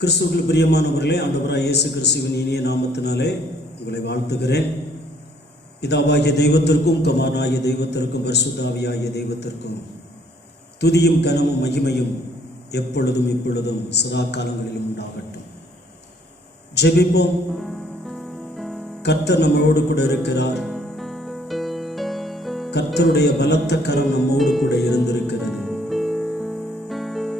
கிறிஸ்துவுக்குள் பிரியமானவர்களே, ஆண்டவராகிய இயேசு கிறிஸ்துவின் இனிய நாமத்தினாலே உங்களை வாழ்த்துகிறேன். பிதாவாகிய தெய்வத்திற்கும் குமாரனாகிய தெய்வத்திற்கும் பரிசுத்த ஆவியாகிய தெய்வத்திற்கும் துதியும் கனமும் மகிமையும் எப்பொழுதும் இப்பொழுதும் சதா காலங்களிலும் உண்டாகட்டும். ஜெபிப்போம். கர்த்தர் நம்மோடு கூட இருக்கிறார். கர்த்தருடைய பலத்த கரம் நம்மோடு கூட இருந்திருக்கிறது.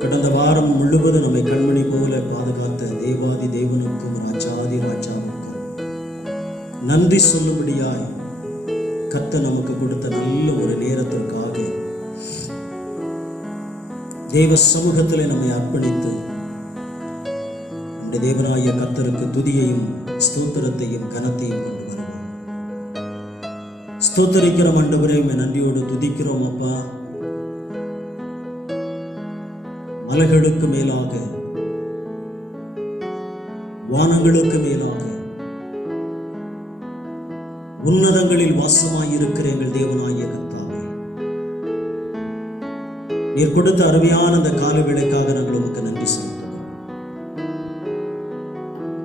கடந்த வாரம் முழுவதும் நம்மை கண்மணி போல பாதுகாத்த தேவாதி தேவனுக்கும் ராஜாதி ராஜாவுக்கும் நன்றி சொல்லும்படியாய் கர்த்தர் நமக்கு கொடுத்த நல்ல ஒரு நேரத்திற்காக தேவ சமூகத்திலே நம்மை அர்ப்பணித்து நம்முடைய தேவனாகிய கர்த்தருக்கு துதியையும் ஸ்தோத்திரத்தையும் கனத்தையும் கொண்டு வருவோம். ஸ்தோத்திரிக்கிறோம் ஆண்டவரே, நன்றியோடு துதிக்கிறோம் அப்பா. மலைகளுக்கு மேலாக, வானங்களுக்கு மேலாக, உன்னதங்களில் வாசமாயிருக்கிற எங்கள் தேவனாகிய கர்த்தாவே, நீர் கொடுத்த அருமையான அந்த கால வேளைக்காக நாங்கள் உமக்கு நன்றி செலுத்துகிறோம்.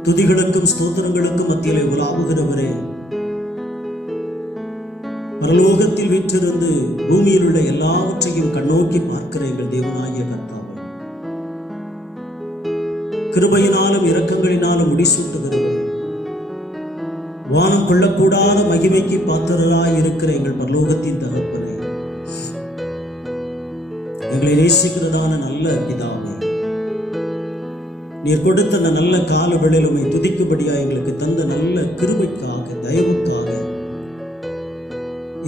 துதிகளுக்கும் ஸ்தோத்திரங்களுக்கும் மத்தியிலே உலாவுகிறவரே, பரலோகத்தில் வீற்றிருந்து பூமியில் உள்ள எல்லாவற்றையும் கண்ணோக்கி பார்க்கிற எங்கள் தேவனாகிய கர்த்தாவே, கிருபையினாலும் இரக்கங்களினாலும் முடிசூட்டுகிறவரே, வானம் கொள்ளக்கூடாத மகிமைக்கு பாத்திரராய் இருக்கிற எங்கள் பரலோகத்தின் தகப்பனே, எங்களை நேசிக்கிறதான நல்ல பிதாவே, நீர் கொடுத்த அந்த நல்ல கால வேளையிலுமை துதிக்கும்படியா எங்களுக்கு தந்த நல்ல கிருபைக்காக, தயவுக்காக,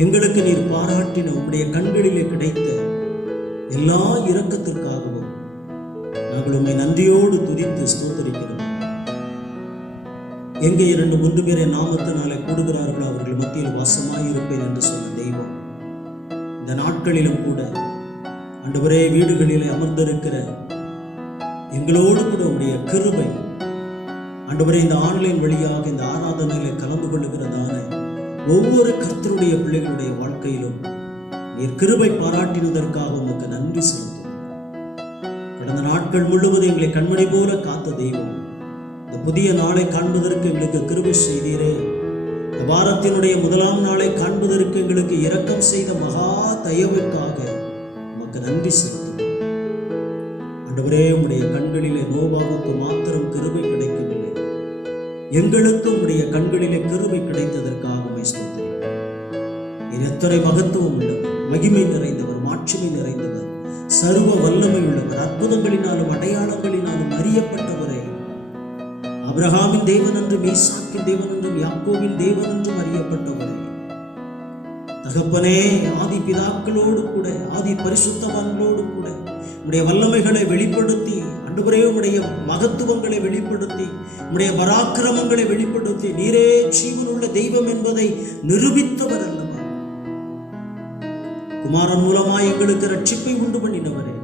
எங்களுக்கு நீர் பாராட்டின உம்முடைய கண்களிலே கிடைத்த எல்லா இரக்கத்திற்காகவும் நாங்கள் உம்மை நன்றியோடு துதித்து ஸ்தோத்திரிக்கிறோம். எங்கே 2-3 பேரை நாமத்தினாலே கூடுகிறார்களோ அவர்கள் மத்தியில் வாசமாயிருப்பேன் என்று சொன்ன தெய்வம், இந்த நாட்களிலும் கூட ஆண்டவரே வீடுகளிலே அமர்ந்திருக்கிற எங்களோடு கூட உடைய கிருபை ஆண்டவரே இந்த ஆன்லைன் வழியாக இந்த ஆராதனையிலே கலந்து கொள்ளுகிறதான ஒவ்வொரு கர்த்தருடைய பிள்ளைகளுடைய வாழ்க்கையிலும் நீர் கிருபை பாராட்டினதற்காக உமக்கு நன்றி செலுத்தும். கடந்த நாட்கள் முழுவதும் எங்களை கண்மணி போல காத்த தெய்வம், இந்த புதிய நாளை காண்பதற்கு எங்களுக்கு கிருபை செய்தீரே. இந்த வாரத்தினுடைய முதலாம் நாளை காண்பதற்கு எங்களுக்கு இரக்கம் செய்த மகா தயவுக்காக உமக்கு நன்றி செலுத்தும். ஆண்டவரே, உம்முடைய கண்களிலே நோவாவுக்கு மாத்திரம் கிருபை கிடைக்கவில்லை, எங்களுக்கும் உம்முடைய கண்களிலே கிருபை கிடைத்ததற்காக உம்மை ஸ்தோத்திரிக்கிறோம். நீர் எத்தனை மகத்துவம் உள்ளவர், மகிமை நிறைந்தவர், மாட்சிமை நிறைந்தவர், சர்வ வல்லமை உள்ளவர், அற்புதங்களினாலும் அடையாளங்களினாலும் அறியப்பட்டவரே, ஆபிரகாமின் தேவன் என்றும் ஈசாக்கின் தேவன் என்றும் யாக்கோபின் தேவன் என்றும் அறியப்பட்டவரே, தகப்பனே, ஆதி பிதாக்களோடு கூட, ஆதி பரிசுத்தவான்களோடு கூட உம்முடைய வல்லமைகளை வெளிப்படுத்தி, ஆண்டவரே உம்முடைய மகத்துவங்களை வெளிப்படுத்தி, உம்முடைய பராக்கிரமங்களை வெளிப்படுத்தி, நீரே ஜீவனுள்ள தெய்வம் என்பதை நிரூபித்தவர் அல்லவா. குமாரன் மூலமாய் எங்களுக்கு ரட்சிப்பை உண்டு பண்ணினவரே,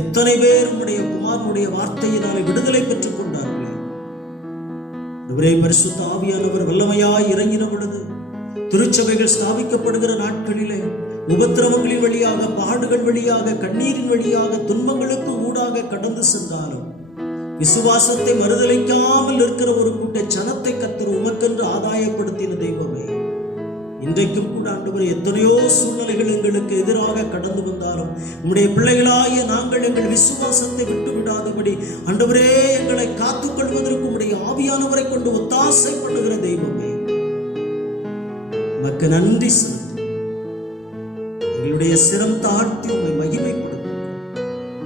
எத்தனை பேர் உம்முடைய குமாரனுடைய வார்த்தையினாலே விடுதலை பெற்றுக் கொண்டார்களே. அவரே, பரிசுத்த ஆவியானவர் வல்லமையாய் இறங்கின பொழுது திருச்சபைகள் ஸ்தாபிக்கப்படுகிற நாட்களிலே உபத்திரவங்களின் வழியாக, பாடுகள் வழியாக, கண்ணீரின் வழியாக, துன்பங்களுக்கு ஊடாக கடந்து சென்றாலும் விசுவாசத்தை மறுதலிக்காமல் இருக்கிற ஒரு கூட்ட ஜனத்தை கர்த்தர் உமக்கென்று ஆதாயப்படுத்தின தெய்வமே, இன்றைக்கும் கூட ஆண்டவரே எத்தனையோ சூழ்நிலைகள் எங்களுக்கு எதிராக கடந்து வந்தாலும் உம்முடைய பிள்ளைகளாகிய நாங்கள் எங்கள் விசுவாசத்தை விட்டு விடாதபடி ஆண்டவரே எங்களை காத்துக் கொள்வதற்கு உம்முடைய ஆவியானவரை கொண்டு ஒத்தாசை பண்ணுகிற தெய்வமே, உமக்கு நன்றி செலுத்தும். எங்களுடைய சிரம் தாழ்த்தி உம்மை மகிமைப்படுத்தும்,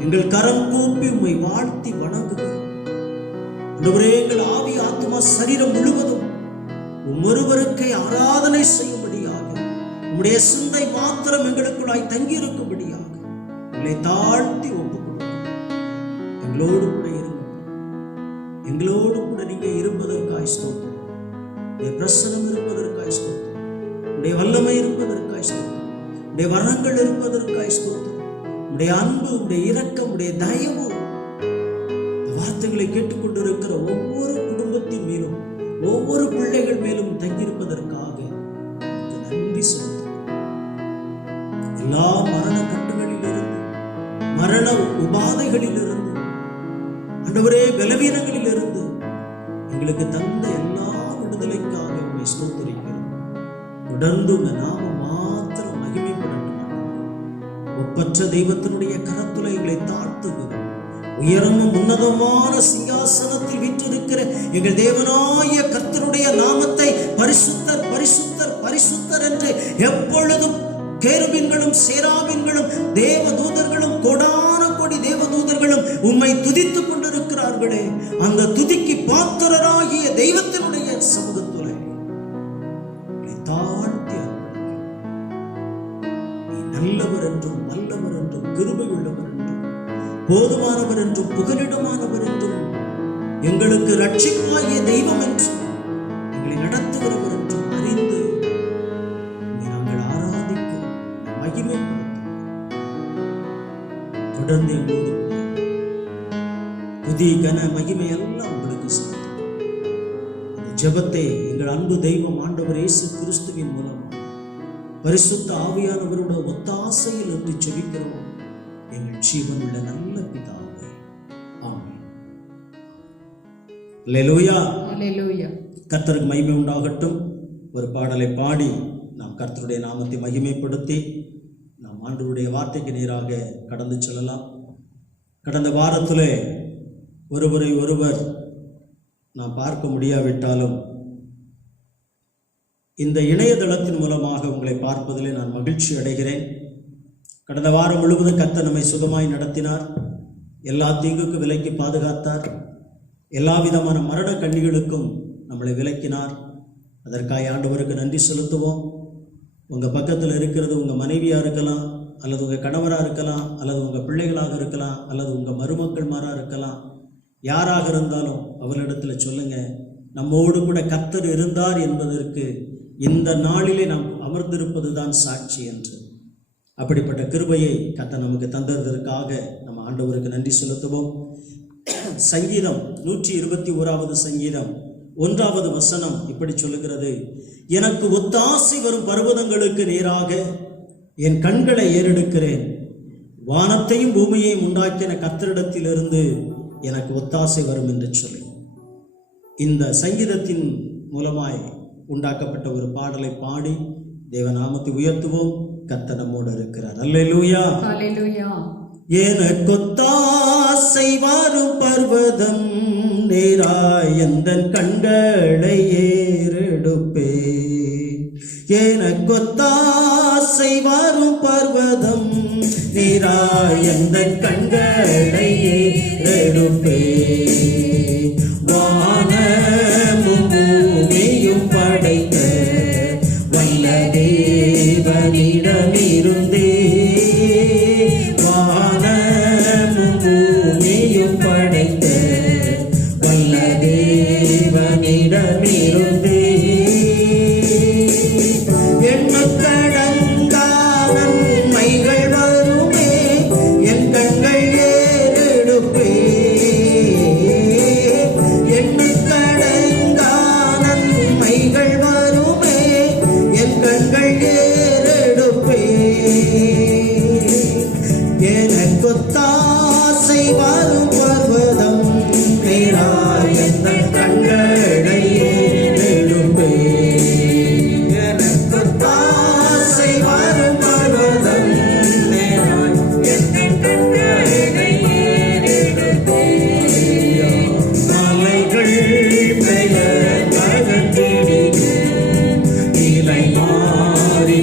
எங்கள் கரம் கூப்பி உம்மை வாழ்த்தி வணங்குகிறோம். ஆண்டவரே, எங்கள் ஆவி, ஆத்மா, சரீரம் முழுவதும் ஒருவருக்கே ஆராதனை செய்யும்படியாக, உம்முடைய சிந்தை மாத்திரம் எங்களுக்குள்ளாய் தங்கியிருக்கும்படியாக எங்களை தாழ்த்தி ஒப்புக் கொடுக்கிறோம். எங்களோடு கூட இருங்க, எங்களோடு கூட நீங்க இருப்பதற்காய் ஸ்தோத்திரம், பிரசனம் இருப்பதற்காய் ஸ்தோத்திரம். உடைய வல்லமை இருப்பதற்காய் ஸ்தோத்திரம். உடைய வரங்கள் இருப்பதற்காய் ஸ்தோத்திரம். உடைய அன்பு, உடைய இரக்கம், உடைய தயவு வார்த்தைகளை கேட்டுக்கொண்டிருக்கிற ஒவ்வொரு குடும்பத்தின் மேலும், ஒவ்வொரு பிள்ளைகள் மேலும் தங்கியிருப்பதற்காக நன்றி செலுத்தும். எல்லா மரண கட்டுகளில் இருந்து, மரண உபாதைகளில் இருந்து, ஆண்டவரே பலவீனங்களில் இருந்து எங்களுக்கு தந்த எல்லா விடுதலைக்காக உம்மை ஸ்தோத்திரிக்கிறோம். தொடர்ந்து உங்க நாம மாத்திரம் மகிமைப்படட்டும். ஒப்பற்ற தெய்வத்தினுடைய கரத்துல எங்களை தாழ்த்துகிறோம். உயரமும் உன்னதமான சிங்காசனத்தில் வீற்றிருக்கிற எங்கள் தேவனாய கர்த்தருடைய நாமத்தை பரிசுத்தர் பரிசுத்தர் பரிசுத்தர் என்று எப்பொழுதும் கேருபீன்களும் சேராபீன்களும் தேவதூதர்களும் கோடான கோடி தேவதூதர்களும் உம்மை துதித்துக் கொண்டிருக்கிறார்களே, அந்த துதிக்கு பாத்திரராகிய தெய்வத்தினுடைய சமூகத்துறை தாழ்த்தி நீ நல்லவர் என்றும் வல்லவர் என்றும் கிருபை உள்ளவர் என்றும் போதுமானவர் என்றும் புகலிடமானவர் என்றும் எங்களுக்கு ரட்சிப்பாகிய தெய்வம் என்றும் எங்களை நடத்துகிறவர் என்றும் அறிந்து நாங்கள் ஆராதிக்க மகிமைப்படுத்த தொடர்ந்து எங்களோடு புதிய கன மகிமை எல்லாம் உங்களுக்கு செலுத்தும். அந்த ஜெபத்தை எங்கள் அன்பு தெய்வம் ஆண்டவர் இயேசு கிறிஸ்துவின் மூலம் பரிசுத்த ஆவியானவரோட ஒத்தாசையில் என்று ஜெபிக்கிறோம் எங்கள் ஜீவனுள்ள நல்ல பிதாவே, ஆமென். அல்லேலூயா, அல்லேலூயா. கர்த்தருக்கு மகிமை உண்டாகட்டும். ஒரு பாடலை பாடி நாம் கர்த்தருடைய நாமத்தை மகிமைப்படுத்தி நாம் ஆண்டவருடைய வார்த்தைக்கு நேராக கடந்து செல்லலாம். கடந்த வாரத்திலே ஒருவரை ஒருவர் நாம் பார்க்க முடியாவிட்டாலும் இந்த இணையதளத்தின் மூலமாக உங்களை பார்ப்பதிலே நான் மகிழ்ச்சி அடைகிறேன். கடந்த வாரம் முழுவதும் கர்த்தர் நம்மை சுகமாய் நடத்தினார். எல்லா தீங்குக்கும் விலக்கி பாதுகாத்தார். எல்லா விதமான மரண கண்ணிகளுக்கும் நம்மளை விலக்கினார். அதற்காக ஆண்டவருக்கு நன்றி செலுத்துவோம். உங்கள் பக்கத்தில் இருக்கிறது உங்கள் மனைவியாக இருக்கலாம், அல்லது உங்கள் கணவராக இருக்கலாம், அல்லது உங்கள் பிள்ளைகளாக இருக்கலாம், அல்லது உங்கள் மருமக்கள்மாராக இருக்கலாம். யாராக இருந்தாலும் அவர்களிடத்தில் சொல்லுங்கள், நம்மோடு கூட கர்த்தர் இருந்தார் என்பதற்கு இந்த நாளிலே நாம் அமர்ந்திருப்பது தான் சாட்சி என்று. அப்படிப்பட்ட கிருபையை கர்த்தர் நமக்கு தந்ததற்காக நம்ம ஆண்டவருக்கு நன்றி செலுத்துவோம். சங்கீதம் 121வது சங்கீதம் 1வது வசனம் இப்படி சொல்லுகிறது, எனக்கு ஒத்தாசை வரும் பர்வதங்களுக்கு நேராக என் கண்களை ஏறெடுக்கிறேன். வானத்தையும் பூமியையும் உண்டாக்கின கர்த்தரிடத்திலிருந்து எனக்கு ஒத்தாசை வரும் என்று சொல்லி இந்த சங்கீதத்தின் மூலமாய் உண்டாக்கப்பட்ட ஒரு பாடலை பாடி தேவநாமத்தை உயர்த்துவோம். கர்த்தர் நம்மோடு இருக்கிறார். அல்லேலூயா, அல்லேலூயா. எனக்கொத்தாசை வரும் பர்வதம் நேராய் எந்தன் கண்களை ஏறெடுப்பேன். எனக்கொத்தாசை வரும் பர்வதம் நேராய் எந்தன் கண்களை ஏறெடுப்பேன். வானமும் பூமியும் படைத்த வல்ல தேவனிடமிருந்தே, வானமும் பூமியும் படைத்த வல்ல தேவனிடமிருந்தே, எண்ணுக்கடங்கா நன்மைகள் வருமே என் கண்கள் ஏறெடுப்பே. எண்ணுக்கடங்கா நன்மைகள் வருமே என் கண்கள் ஏறெடுப்பே. எனக்கொத்தாசை வரும் பர்வதம் நேராய் எந்தன் கண்களை ஏறெடுப்பே. எனக்கொத்தாசை வரும் பர்வதம் நேராய் எந்தன் கண்களை ஏறெடுப்பே. மலைகள் பெயர் மகத்திடினும் இலை மாறி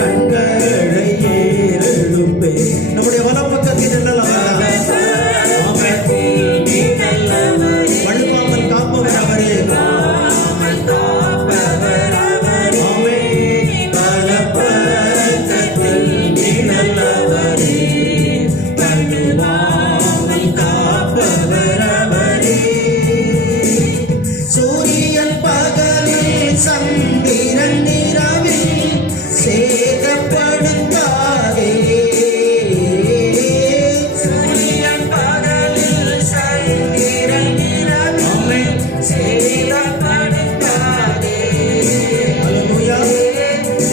கண்களை ஏறெடுப்பே. நம்முடைய வலப்பக்கத்தில் வழுவாமல் காப்பவர் அவரே. சூரியன் பகலில் சந்திரன் இரவில் சேதப்படுத்தாதே. சூரியன் பகலில் சந்திரன் இரவில் சேதப்படுத்தாதே.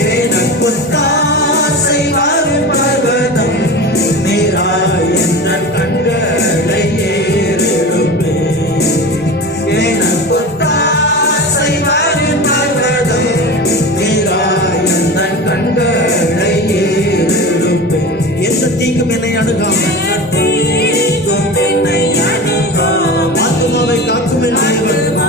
எனக்கு தாசை வரும் பர்வதம் நேராய் என்ற கண்களை ஏறெடுப்பே. எனக்கு தாசை வரும் பர்வதம் நேராய் என்ற கண்களை ஏறெடுப்பே. எந்த தீங்கும் என்னை அணுகாமல் ஆத்துமாவை காக்கும் என் தேவன்.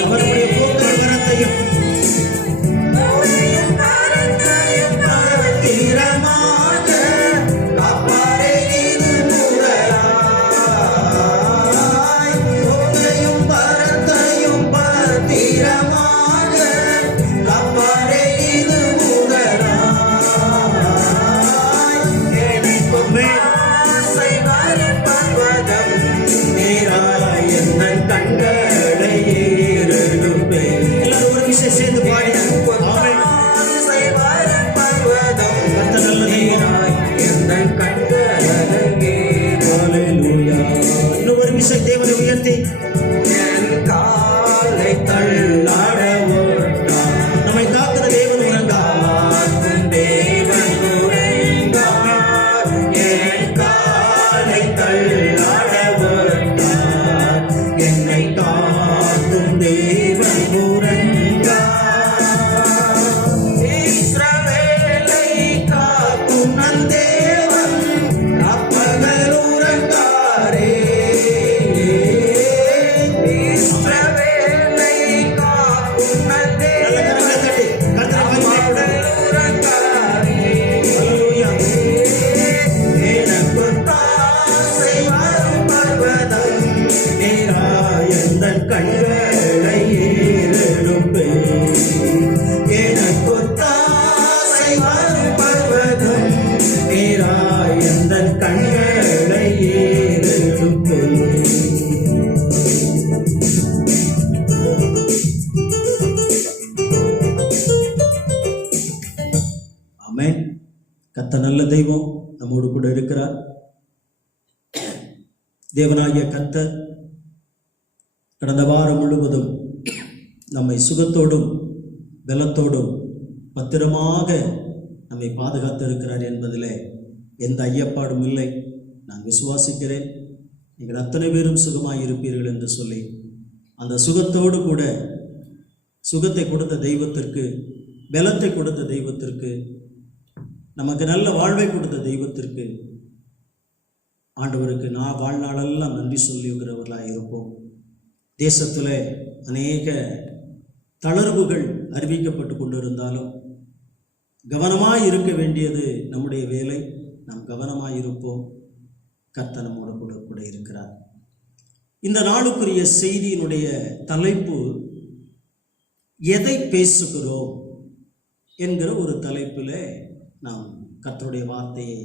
அவருடைய போக்குவரத்தையும் பத்திரமாக காப்பாரே இது மூடலாய். போக்கையும் பரத்தையும் பத்திரமாக காப்பாரே இது மூடலாய். எனக்குமே ஆசை வரும் பர்வதம் நேராய் என்ற கண்களை ஏறெடுப்பே. எல்லாரும் ஒரு விஷயம் சேர்ந்து பாடி ஆசை வரும் பர்வதம் கர்த்தர் நேராய் என்ற கண்களை ஹல்லேலூயா. இன்னும் ஒரு விஷயம் தேவனை உயர்த்தி என் காலை தள்ளாட ஓட்டார். நம்மை காக்கிற தேவன் உறங்கார். தேவன் உறங்கார். என் காலை தள்ளாட ஓட்டார். என்னை காக்கும் தேவன் உறங்கார். இஸ்ரவேலை காக்கும் நன் தேவன் அப்பகல் உறங்காரே. இஸ்ரவேலை காக்கும் நன் தேவன் அப்பகல் உறங்காரே. ஹல்லேலூயா. எனக்கு தாசை வரும் பர்வதம் நேராய் என்ற கண்களை ஏறெடுப்பே. எனக்கு தாசை வரும் பர்வதம் நேராய் என்ற கண்களை ஏறெடுப்பே. ஆமென். கர்த்தர் நல்ல தெய்வம், நம்மோடு கூட இருக்கிறார். தேவனாகிய கர்த்தர் கடந்த வாரம் முழுவதும் நம்மை சுகத்தோடும் பலத்தோடும் பத்திரமாக நம்மை பாதுகாத்திருக்கிறார் என்பதில் எந்த ஐயப்பாடும் இல்லை. நான் விசுவாசிக்கிறேன். நீங்கள் அத்தனை பேரும் சுகமாய் இருப்பீர்கள் என்று சொல்லி அந்த சுகத்தோடு கூட சுகத்தை கொடுத்த தெய்வத்திற்கு, பலத்தை கொடுத்த தெய்வத்திற்கு, நமக்கு நல்ல வாழ்வை கொடுத்த தெய்வத்திற்கு, ஆண்டவருக்கு நான் வாழ்நாளெல்லாம் நன்றி சொல்லுகிறவர்களாக இருப்போம். தேசத்தில் அநேக தளர்வுகள் அறிவிக்கப்பட்டு கொண்டிருந்தாலும் கவனமாய் இருக்க வேண்டியது நம்முடைய வேலை. நாம் கவனமாய் இருப்போம். கர்த்தர் நம்மோடு கூட இருக்கிறார். இந்த நாளுக்குரிய செய்தியினுடைய தலைப்பு எதை பேசுகிறோம் என்கிற ஒரு தலைப்பில் நாம் கர்த்தருடைய வார்த்தையை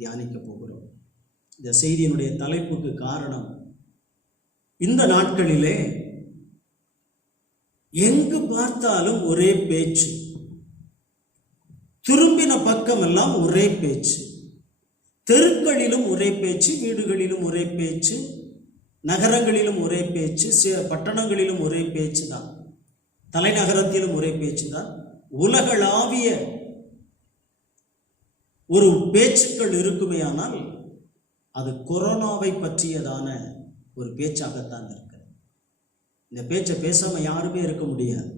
தியானிக்க போகிறோம். இந்த செய்தியினுடைய தலைப்புக்கு காரணம், இந்த நாட்களிலே எங்கு பார்த்தாலும் ஒரே பேச்சு, திரும்பின பக்கமெல்லாம் ஒரே பேச்சு, தெருக்களிலும் ஒரே பேச்சு, வீடுகளிலும் ஒரே பேச்சு, நகரங்களிலும் ஒரே பேச்சு, பட்டணங்களிலும் ஒரே பேச்சு தான், தலைநகரத்திலும் ஒரே பேச்சு தான். உலகளாவிய ஒரு பேச்சுக்கள் இருக்குமே, ஆனால் அது கொரோனாவை பற்றியதான ஒரு பேச்சாகத்தான் இருக்கிறது. இந்த பேச்சை பேசாம யாருமே இருக்க முடியாது.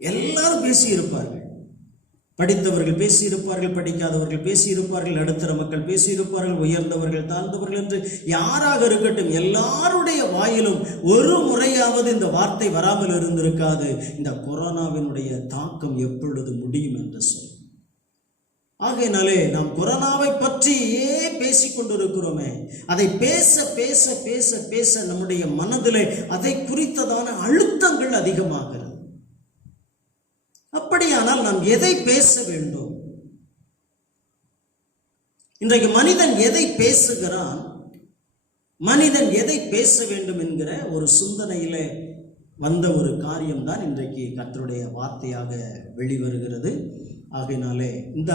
எல்லாரும் பேசி இருப்பார்கள். படித்தவர்கள் பேசியிருப்பார்கள், படிக்காதவர்கள் பேசியிருப்பார்கள், நடுத்தர மக்கள் பேசியிருப்பார்கள், உயர்ந்தவர்கள் தாழ்ந்தவர்கள் என்று யாராக இருக்கட்டும், எல்லாருடைய வாயிலும் ஒரு முறையாவது இந்த வார்த்தை வராமல் இருந்திருக்காது, இந்த கொரோனாவினுடைய தாக்கம் எப்பொழுது முடியும் என்று சொல்லி. ஆகையினாலே நாம் கொரோனாவை பற்றியே பேசிக்கொண்டிருக்கிறோமே, அதை பேச பேச பேச பேச நம்முடைய மனதிலே அதை குறித்ததான அழுத்தங்கள் அதிகமாகிறது. அப்படியானால் நாம் எதை பேச வேண்டும்? இன்றைக்கு மனிதன் எதை பேசுகிறான், மனிதன் எதை பேச வேண்டும் என்கிற ஒரு சிந்தனையிலே வந்த ஒரு காரியம்தான் இன்றைக்கு கர்த்தருடைய வார்த்தையாக வெளிவருகிறது. ஆகையினாலே இந்த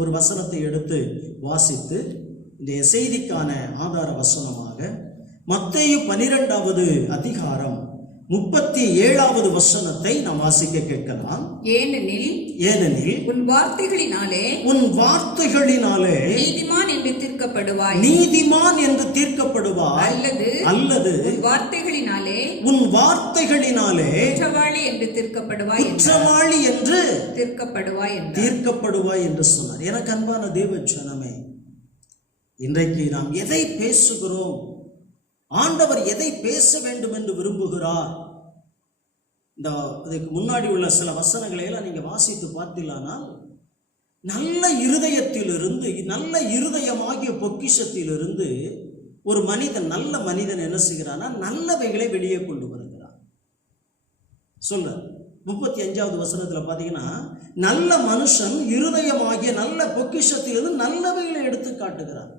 ஒரு வசனத்தை எடுத்து வாசித்து இந்த செய்திக்கான ஆதார வசனமாக மத்தேயு 12வது அதிகாரம் 37வது வசனத்தை நாம் வாசிக்க கேட்கலாம். ஏனெனில் உன் வார்த்தைகளினாலே நீதிமான் என்று தீர்க்கப்படுவாய், அல்லது உன் வார்த்தைகளினாலே குற்றவாளி என்று தீர்க்கப்படுவாய் என்று சொன்னார். எனக்கு அன்பான தேவ ஜனமே, இன்றைக்கு நாம் எதை பேசுகிறோம், ஆண்டவர் எதை பேச வேண்டும் என்று விரும்புகிறார்? இதுக்கு முன்னாடி உள்ள சில வசனங்களை எல்லாம் நீங்க வாசித்து பார்த்தீங்களானால், நல்ல இருதயத்திலிருந்து, நல்ல இருதயமாகிய பொக்கிஷத்திலிருந்து ஒரு மனிதன், நல்ல மனிதன் என்ன செய்கிறானா, நல்லவைகளை வெளியே கொண்டு வருகிறார். சொல்ல 35வது வசனத்துல பாத்தீங்கன்னா, நல்ல மனுஷன் இருதயமாகிய நல்ல பொக்கிஷத்திலிருந்து நல்லவைகளை எடுத்து காட்டுகிறார்.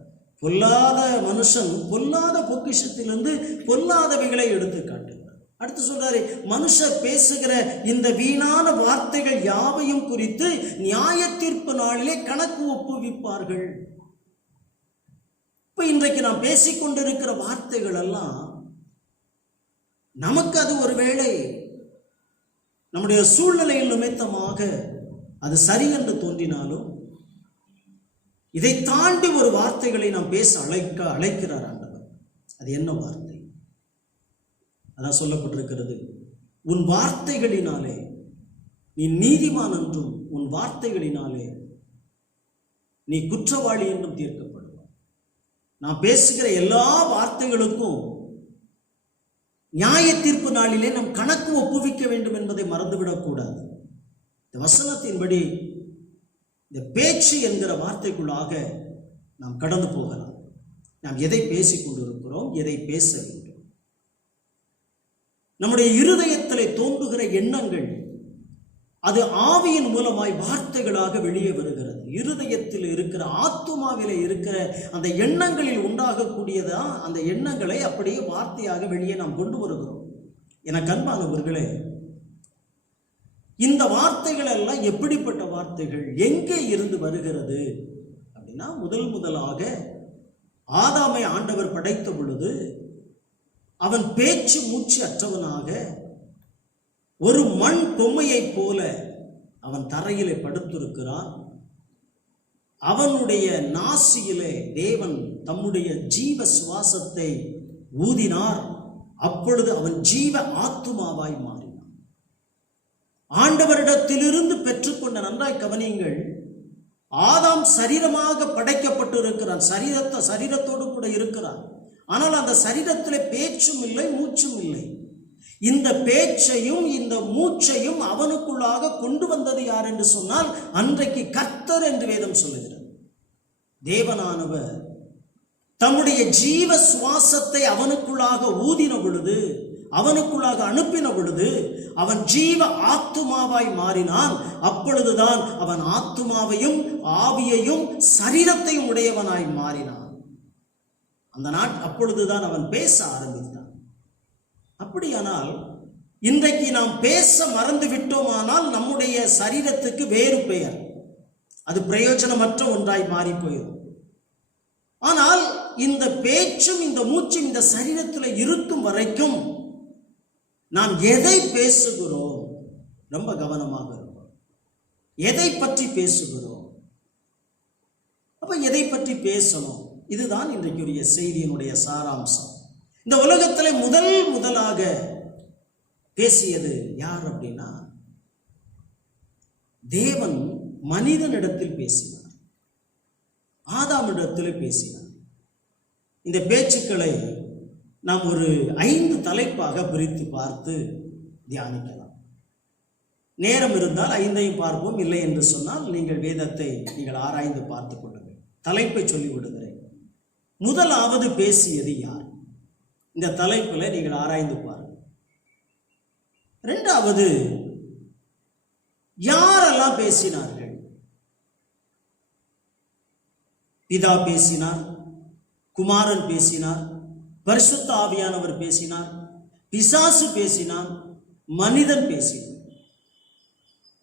பொல்லாத மனுஷன் பொல்லாத பொக்கிஷத்திலிருந்து பொல்லாதவைகளை எடுத்து காட்டுகிறார். அடுத்து சொல்றாரு, மனுஷர் பேசுகிற இந்த வீணான வார்த்தைகள் யாவையும் குறித்து நியாய தீர்ப்பு நாளிலே கணக்கு ஒப்புவிப்பார்கள். இப்ப இன்றைக்கு நாம் பேசிக்கொண்டிருக்கிற வார்த்தைகள் எல்லாம் நமக்கு அது ஒருவேளை நம்முடைய சூழ்நிலையில் நிமித்தமாக அது சரி என்று தோன்றினாலும், இதை தாண்டி ஒரு வார்த்தைகளை நாம் பேச அழைக்கிறார் ஆண்டவர். அது என்ன வார்த்தை? அதான் சொல்லப்பட்டிருக்கிறது, உன் வார்த்தைகளினாலே நீ நீதிமான் என்றும் உன் வார்த்தைகளினாலே நீ குற்றவாளி என்றும் தீர்க்கப்படுவாய். நான் பேசுகிற எல்லா வார்த்தைகளுக்கும் நியாய தீர்ப்பு நாளிலே நாம் கணக்கு ஒப்புவிக்க வேண்டும் என்பதை மறந்துவிடக் கூடாது. இந்த வசனத்தின்படி இந்த பேச்சு என்கிற வார்த்தைக்குள்ளாக நாம் கடந்து போகலாம். நாம் எதை பேசிக் கொண்டிருக்கிறோம், எதை பேச வேண்டும்? நம்முடைய இருதயத்திலே தோன்றுகிற எண்ணங்கள் அது ஆவியின் மூலமாய் வார்த்தைகளாக வெளியே வருகிறது. இருதயத்தில் இருக்கிற, ஆத்துமாவிலே இருக்கிற அந்த எண்ணங்களில் உண்டாகக்கூடியதா அந்த எண்ணங்களை அப்படியே வார்த்தையாக வெளியே நாம் கொண்டு வருகிறோம். எனக்கு அன்பானவர்களே, இந்த வார்த்தைகள் எல்லாம் எப்படிப்பட்ட வார்த்தைகள், எங்கே இருந்து வருகிறது அப்படின்னா, முதலாக ஆதாமை ஆண்டவர் படைத்த பொழுது அவன் பேச்சு மூச்சு அற்றவனாக ஒரு மண் பொம்மையை போல அவன் தரையிலே படுத்திருக்கிறான். அவனுடைய நாசியிலே தேவன் தம்முடைய ஜீவ சுவாசத்தை ஊதினார். அப்பொழுது அவன் ஜீவ ஆத்துமாவாய் மாறினான். ஆண்டவரிடத்திலிருந்து பெற்றுக்கொண்ட, நன்றாய் கவனியுங்கள், ஆதாம் சரீரமாக படைக்கப்பட்டிருக்கிறான், சரீரத்தோடு கூட இருக்கிறான். ஆனால் அந்த சரீரத்திலே பேச்சும் இல்லை, மூச்சும் இல்லை. இந்த பேச்சையும் இந்த மூச்சையும் அவனுக்குள்ளாக கொண்டு வந்தது யார் என்று சொன்னால், அன்றைக்கு கர்த்தர் என்று வேதம் சொல்லுகிறது. தேவனானவர் தம்முடைய ஜீவ சுவாசத்தை அவனுக்குள்ளாக ஊதின பொழுது, அவனுக்குள்ளாக அனுப்பின பொழுது அவன் ஜீவ ஆத்துமாவாய் மாறினான். அப்பொழுதுதான் அவன் ஆத்துமாவையும் ஆவியையும் சரீரத்தையும் உடையவனாய் மாறினான். அப்பொழுதுதான் அவன் பேச ஆரம்பித்தான். அப்படியானால் இன்றைக்கு நாம் பேச மறந்து விட்டோமானால் நம்முடைய சரீரத்துக்கு வேறு பெயர், அது பிரயோஜனமற்ற ஒன்றாய் மாறி போயிடும். ஆனால் இந்த பேச்சும் இந்த மூச்சும் இந்த சரீரத்தில் இருக்கும் வரைக்கும் நாம் எதை பேசுகிறோம் ரொம்ப கவனமாக இருக்கும். எதை பற்றி பேசுகிறோம்? அப்ப எதை பற்றி பேசணும்? இதுதான் இன்றைக்குரிய செய்தியினுடைய சாராம்சம். இந்த உலகத்தில் முதலாக பேசியது யார் அப்படின்னா, தேவன் மனிதனிடத்தில் பேசினார், ஆதாமிடத்தில் பேசினார். இந்த பேச்சுக்களை நாம் ஒரு 5 தலைப்பாக பிரித்து பார்த்து தியானிக்கலாம். நேரம் இருந்தால் 5ஐயும் பார்ப்போம், இல்லை என்று சொன்னால் நீங்கள் வேதத்தை நீங்கள் ஆராய்ந்து பார்த்து கொள்ளுங்கள். தலைப்பை சொல்லிவிடுகிறேன். முதலாவது பேசியது யார்? இந்த தலைப்பில் நீங்கள் ஆராய்ந்து பாருங்கள். இரண்டாவது, யாரெல்லாம் பேசினார்கள்? பிதா பேசினார், குமாரன் பேசினார், பரிசுத்த ஆவியானவர் பேசினார், பிசாசு பேசினார், மனிதன் பேசினார்.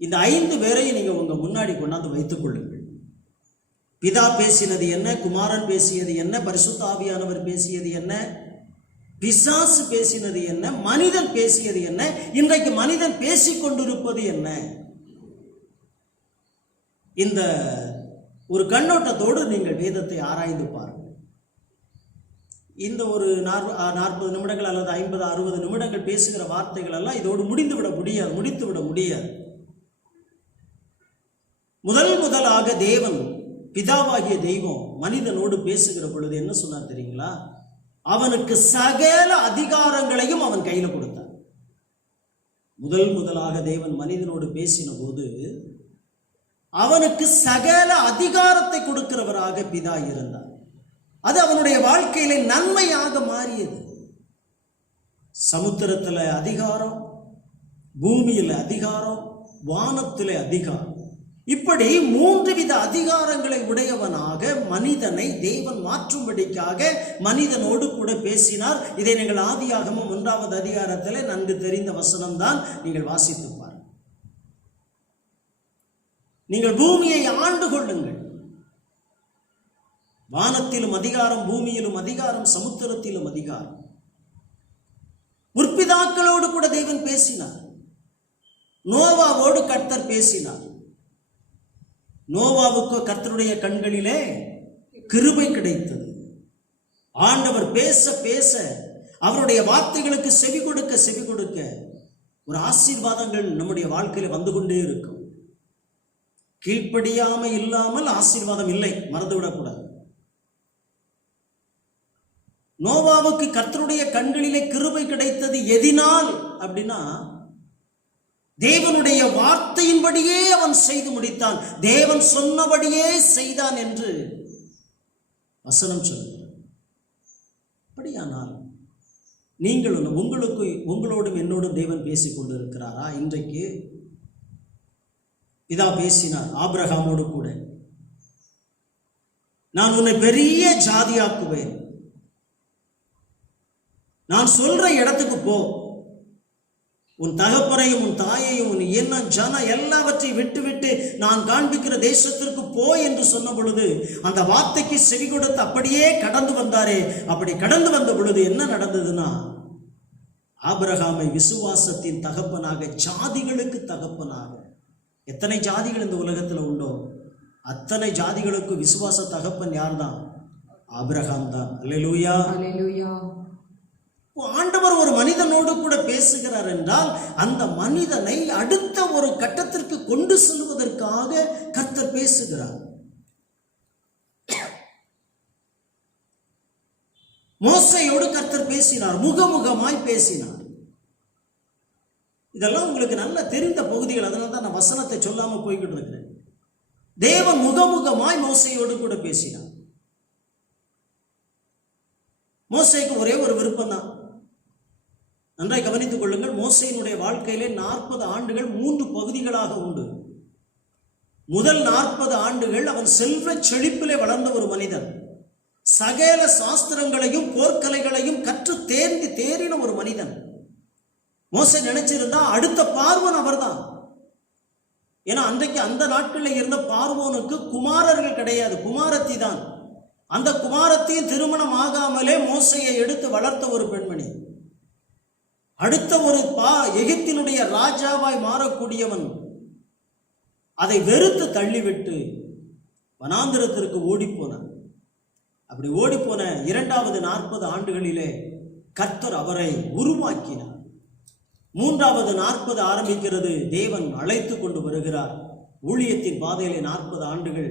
இந்த 5 பேரையும் நீங்க உங்க முன்னாடி கொண்டாந்து வைத்துக் கொள்ளுங்கள். பிதா பேசினது என்ன? குமாரன் பேசியது என்ன? பரிசுத்த ஆவியானவர் பேசியது என்ன? பிசாசு பேசினது என்ன? மனிதன் பேசியது என்ன? இன்றைக்கு மனிதன் பேசிக் கொண்டிருப்பது என்ன? இந்த ஒரு கண்ணோட்டத்தோடு நீங்கள் வேதத்தை ஆராய்ந்து பாருங்கள். இந்த ஒரு 40 நிமிடங்கள் அல்லது 50, 60 நிமிடங்கள் பேசுகிற வார்த்தைகள் எல்லாம் இதோடு முடித்து விட முடியாது. முதலாக தேவன், பிதாவாகிய தெய்வம் மனிதனோடு பேசுகிற பொழுது என்ன சொன்னார் தெரியுங்களா? அவனுக்கு சகல அதிகாரங்களையும் அவன் கையில கொடுத்தான். முதலாக தேவன் மனிதனோடு பேசின போது அவனுக்கு சகல அதிகாரத்தை கொடுக்கிறவராக பிதா இருந்தார். அது அவனுடைய வாழ்க்கையில நன்மையாக மாறியது. சமுத்திரத்துல அதிகாரம், பூமியில அதிகாரம், வானத்திலே அதிகாரம், இப்படி 3 வித அதிகாரங்களை உடையவனாக மனிதனை தேவன் மாற்றும்படிக்காக மனிதனோடு கூட பேசினார். இதை நீங்கள் ஆதியாகமம் 1வது அதிகாரத்தில் நன்கு தெரிந்த வசனம் தான். நீங்கள் வாசித்து பாருங்கள். நீங்கள் பூமியை ஆண்டு கொள்ளுங்கள். வானத்திலும் அதிகாரம், பூமியிலும் அதிகாரம், சமுத்திரத்திலும் அதிகாரம். முற்பிதாக்களோடு கூட தேவன் பேசினார். நோவாவோடு கர்த்தர் பேசினார். நோவாவுக்கு கர்த்தருடைய கண்களிலே கிருபை கிடைத்தது. ஆண்டவர் பேச பேச, அவருடைய வார்த்தைகளுக்கு செவி கொடுக்க ஒரு ஆசீர்வாதங்கள் நம்முடைய வாழ்க்கையில வந்து கொண்டே இருக்கும். கீழ்ப்படியாம இல்லாமல் ஆசீர்வாதம் இல்லை, மறந்துவிடக்கூடாது. நோவாவுக்கு கர்த்தருடைய கண்களிலே கிருபை கிடைத்தது எதினால் அப்படின்னா, தேவனுடைய வார்த்தையின்படியே அவன் செய்து முடித்தான். தேவன் சொன்னபடியே செய்தான் என்று வசனம் சொல்லுகிறார். அப்படியானால் நீங்களும் உங்களோடும் என்னோடும் தேவன் பேசிக் கொண்டிருக்கிறாரா? இன்றைக்கு இதா பேசினார் ஆபிரகாமோடு கூட. நான் உன்னை பெரிய ஜாதியாக்குவேன், நான் சொல்ற இடத்துக்கு போ, உன் தகப்பனையும் உன் தாயையும் உன் என்ன ஜன எல்லாவற்றையும் விட்டு நான் காண்பிக்கிற தேசத்திற்கு போ என்று சொன்ன பொழுது அந்த வார்த்தைக்கு செவி கொடுத்து அப்படியே கடந்து வந்தாரே. அப்படி கடந்து வந்த பொழுது என்ன நடந்ததுன்னா, ஆபிரகாமை விசுவாசத்தின் தகப்பனாக, ஜாதிகளுக்கு தகப்பனாக, எத்தனை ஜாதிகள் இந்த உலகத்தில் உண்டோ அத்தனை ஜாதிகளுக்கு விசுவாச தகப்பன் யார் தான்? ஆபிரகாம் தான். அல்லேலூயா, அல்லேலூயா. ஆண்டவர் ஒரு மனிதனோடு கூட பேசுகிறார் என்றால் அந்த மனிதனை அடுத்த ஒரு கட்டத்திற்கு கொண்டு செல்வதற்காக கர்த்தர் பேசுகிறார். மோசேயோடு கர்த்தர் பேசினார், முகமுகமாய் பேசினார். இதெல்லாம் உங்களுக்கு நல்ல தெரிந்த பகுதிகள், அதனால தான் நான் வசனத்தை சொல்லாம போய்கிட்டு இருக்கிறேன். தேவன் முகமுகமாய் மோசேயோடு கூட பேசினார். மோசேக்கு ஒரே ஒரு விருப்பம் தான். நன்றாய் கவனித்துக் கொள்ளுங்கள். மோசேயினுடைய வாழ்க்கையிலே 40 ஆண்டுகள் 3 பகுதிகளாக உண்டு. முதல் 40 ஆண்டுகள் அவன் செல்வ செழிப்பிலே வளர்ந்த ஒரு மனிதன், சகல சாஸ்திரங்களையும் போர்க்கலைகளையும் கற்று தேறின ஒரு மனிதன். மோசே நினைச்சிருந்தா அடுத்த பார்வோன் அவர்தான். ஏன்னா அன்றைக்கு அந்த நாட்களில் இருந்த பார்வோனுக்கு குமாரர்கள் கிடையாது, குமாரத்தி தான். அந்த குமாரத்தின் திருமணம் ஆகாமலே மோசையை எடுத்து வளர்த்த ஒரு பெண்மணி. அடுத்த ஒரு எகிப்தினுடைய ராஜாவாய் மாறக்கூடியவன் அதை வெறுத்து தள்ளிவிட்டு வனாந்திரத்திற்கு ஓடிப்போனான். அப்படி ஓடிப்போன 2வது 40 ஆண்டுகளிலே கர்த்தர் அவரை உருவாக்கினார். 3வது 40 ஆரம்பிக்கிறது. தேவன் அழைத்து கொண்டு வருகிறார். ஊழியத்தின் பாதையிலே 40 ஆண்டுகள்.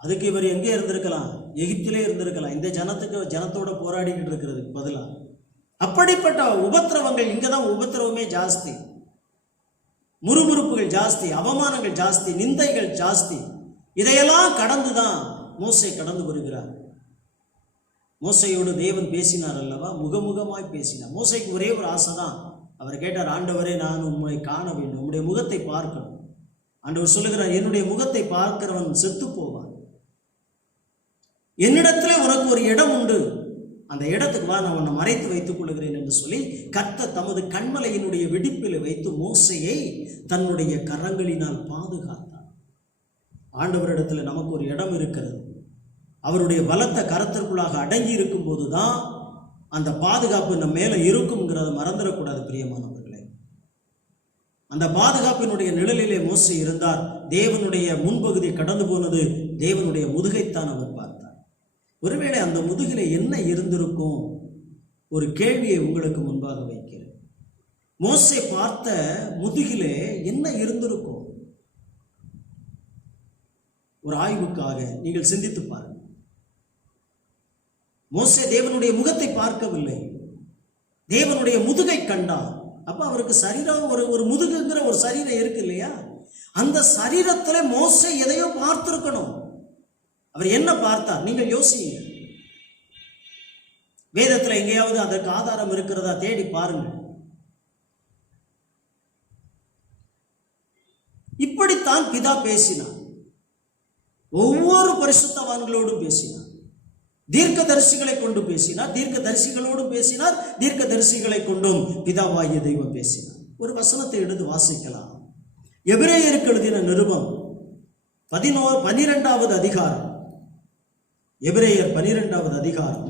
அதுக்கு இவர் எங்கே இருந்திருக்கலாம்? எகிப்திலே இருந்திருக்கலாம். இந்த ஜனத்தோட போராடிக்கிட்டு இருக்கிறதுக்கு பதிலா. அப்படிப்பட்ட உபத்திரவங்கள், இங்கதான் உபத்திரவமே ஜாஸ்தி, முறுமுறுப்புகள் ஜாஸ்தி, அவமானங்கள் ஜாஸ்தி, நிந்தைகள் ஜாஸ்தி. இதையெல்லாம் கடந்துதான் மோசே கடந்து வருகிறார். மோசையோடு தேவன் பேசினார் அல்லவா? முகமுகமாய் பேசினார். மோசைக்கு ஒரே ஒரு ஆசை தான். அவர் கேட்டார், ஆண்டவரே, நான் உம்மை காண வேண்டும், உம்முடைய முகத்தை பார்க்கணும். ஆண்டவர் சொல்லுகிறார், என்னுடைய முகத்தை பார்க்கிறவன் செத்து போவான். என்னிடத்துல உனக்கு ஒரு இடம் உண்டு, அந்த இடத்துக்கு வா, நான் உன்னை மறைத்து வைத்துக் கொள்கிறேன் என்று சொல்லி கர்த்தர் தமது கண்மலையினுடைய வெடிப்பில் வைத்து மோசையை தன்னுடைய கரங்களினால் பாதுகாத்தார். ஆண்டவரிடத்துல நமக்கு ஒரு இடம் இருக்கிறது. அவருடைய பலத்த கரத்திற்குள்ளாக அடங்கி இருக்கும் போதுதான் அந்த பாதுகாப்பு நம்ம மேல இருக்கும்ங்கிறத மறந்துடக்கூடாது பிரியமானவர்களே. அந்த பாதுகாப்பினுடைய நிழலிலே மோசே இருந்தார். தேவனுடைய முன்பகுதி கடந்து போனது, தேவனுடைய முதுகைத்தான் அவர் பார்த்தார். ஒருவேளை அந்த முதுகிலே என்ன இருந்திருக்கும்? ஒரு கேள்வியை உங்களுக்கு முன்பாக வைக்கிறேன். மோசே பார்த்த முதுகிலே என்ன இருந்திருக்கும்? ஒரு ஆய்வுக்காக நீங்கள் சிந்தித்து பாருங்கள். மோசே தேவனுடைய முகத்தை பார்க்கவில்லை, தேவனுடைய முதுகை கண்டார். அப்ப அவருக்கு சரீரம் ஒரு முதுகுங்கிற ஒரு சரீரம் இருக்கு இல்லையா? அந்த சரீரத்துல மோசே எதையோ பார்த்திருக்கணும். அவர் என்ன பார்த்தார்? நீங்கள் யோசிங்க. வேதத்துல எங்கேயாவது அதற்கு ஆதாரம் இருக்கிறதா தேடி பாருங்கள். இப்படித்தான் பிதா பேசினார். ஒவ்வொரு பரிசுத்தவான்களோடும் பேசினார். தீர்க்கதரிசிகளை கொண்டு பேசினார், தீர்க்கதரிசிகளோடும் பேசினார், தீர்க்கதரிசிகளை கொண்டும் பிதாவாகிய தெய்வம் பேசினார். ஒரு வசனத்தை எடுத்து வாசிக்கலாம். எபிரேயருக்கு எழுதின நிருபம் 12வது அதிகாரம், எபிரேயர் 12வது அதிகாரம்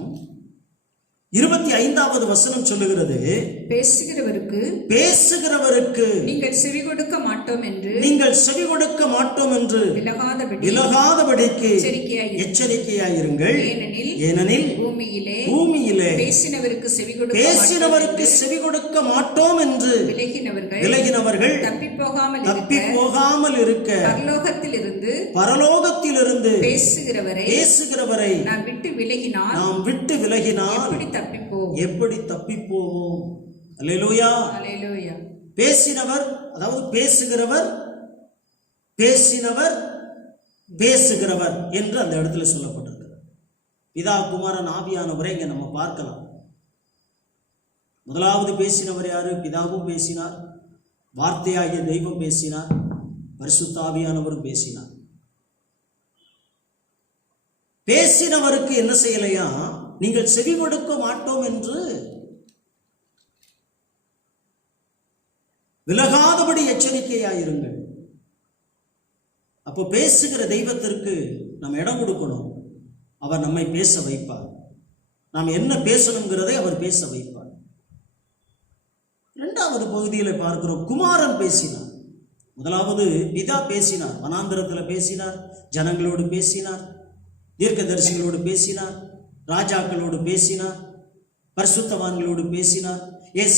25வது வசனம் சொல்லுகிறது, பேசுகிறவருக்கு நீங்கள் செவி கொடுக்க மாட்டோம் என்று விலகாதபடிக்கு எச்சரிக்கையாயிருங்கள். ஏனெனில் பூமியிலே பேசினவருக்கு செவி கொடுக்க மாட்டோம் என்று விலகினவர்கள் தப்பி போகாமல் இருக்க பரலோகத்திலிருந்து பேசுகிறவரை நாம் விட்டு விலகினால் எப்படி தப்பி போவோம்? அல்லேலூயா, அல்லேலூயா. பேசினவர், அதாவது பேசுகிறவர் என்று அந்த இடத்துல சொல்லப்பட்டிருக்கிறது. பிதா, குமாரன், ஆவியானவரை இங்க நம்ம பார்க்கலாம். முதலாவது பேசினவர் யாரு? பிதாவும் பேசினார், வார்த்தையாகிய தெய்வம் பேசினார், பரிசுத்த ஆவியானவரும் பேசினார். பேசினவருக்கு என்ன செய்யலையா? நீங்கள் செவி கொடுக்க மாட்டோம் என்று விலகாதபடி எச்சரிக்கையாயிருங்கள். அப்போ பேசுகிற தெய்வத்திற்கு நம்ம இடம் கொடுக்கணும். அவர் நம்மை பேச வைப்பார். நாம் என்ன பேசணுங்கிறதை அவர் பேச வைப்பார். 2வது பகுதியில் பார்க்கிறோம், குமாரன் பேசினார். முதலாவது பிதா பேசினார், வனாந்திரத்தில் பேசினார், ஜனங்களோடு பேசினார், தீர்க்கதரிசிகளோடு பேசினார், ராஜாக்களோடு பேசினார், பரிசுத்தவான்களோடு பேசினார்.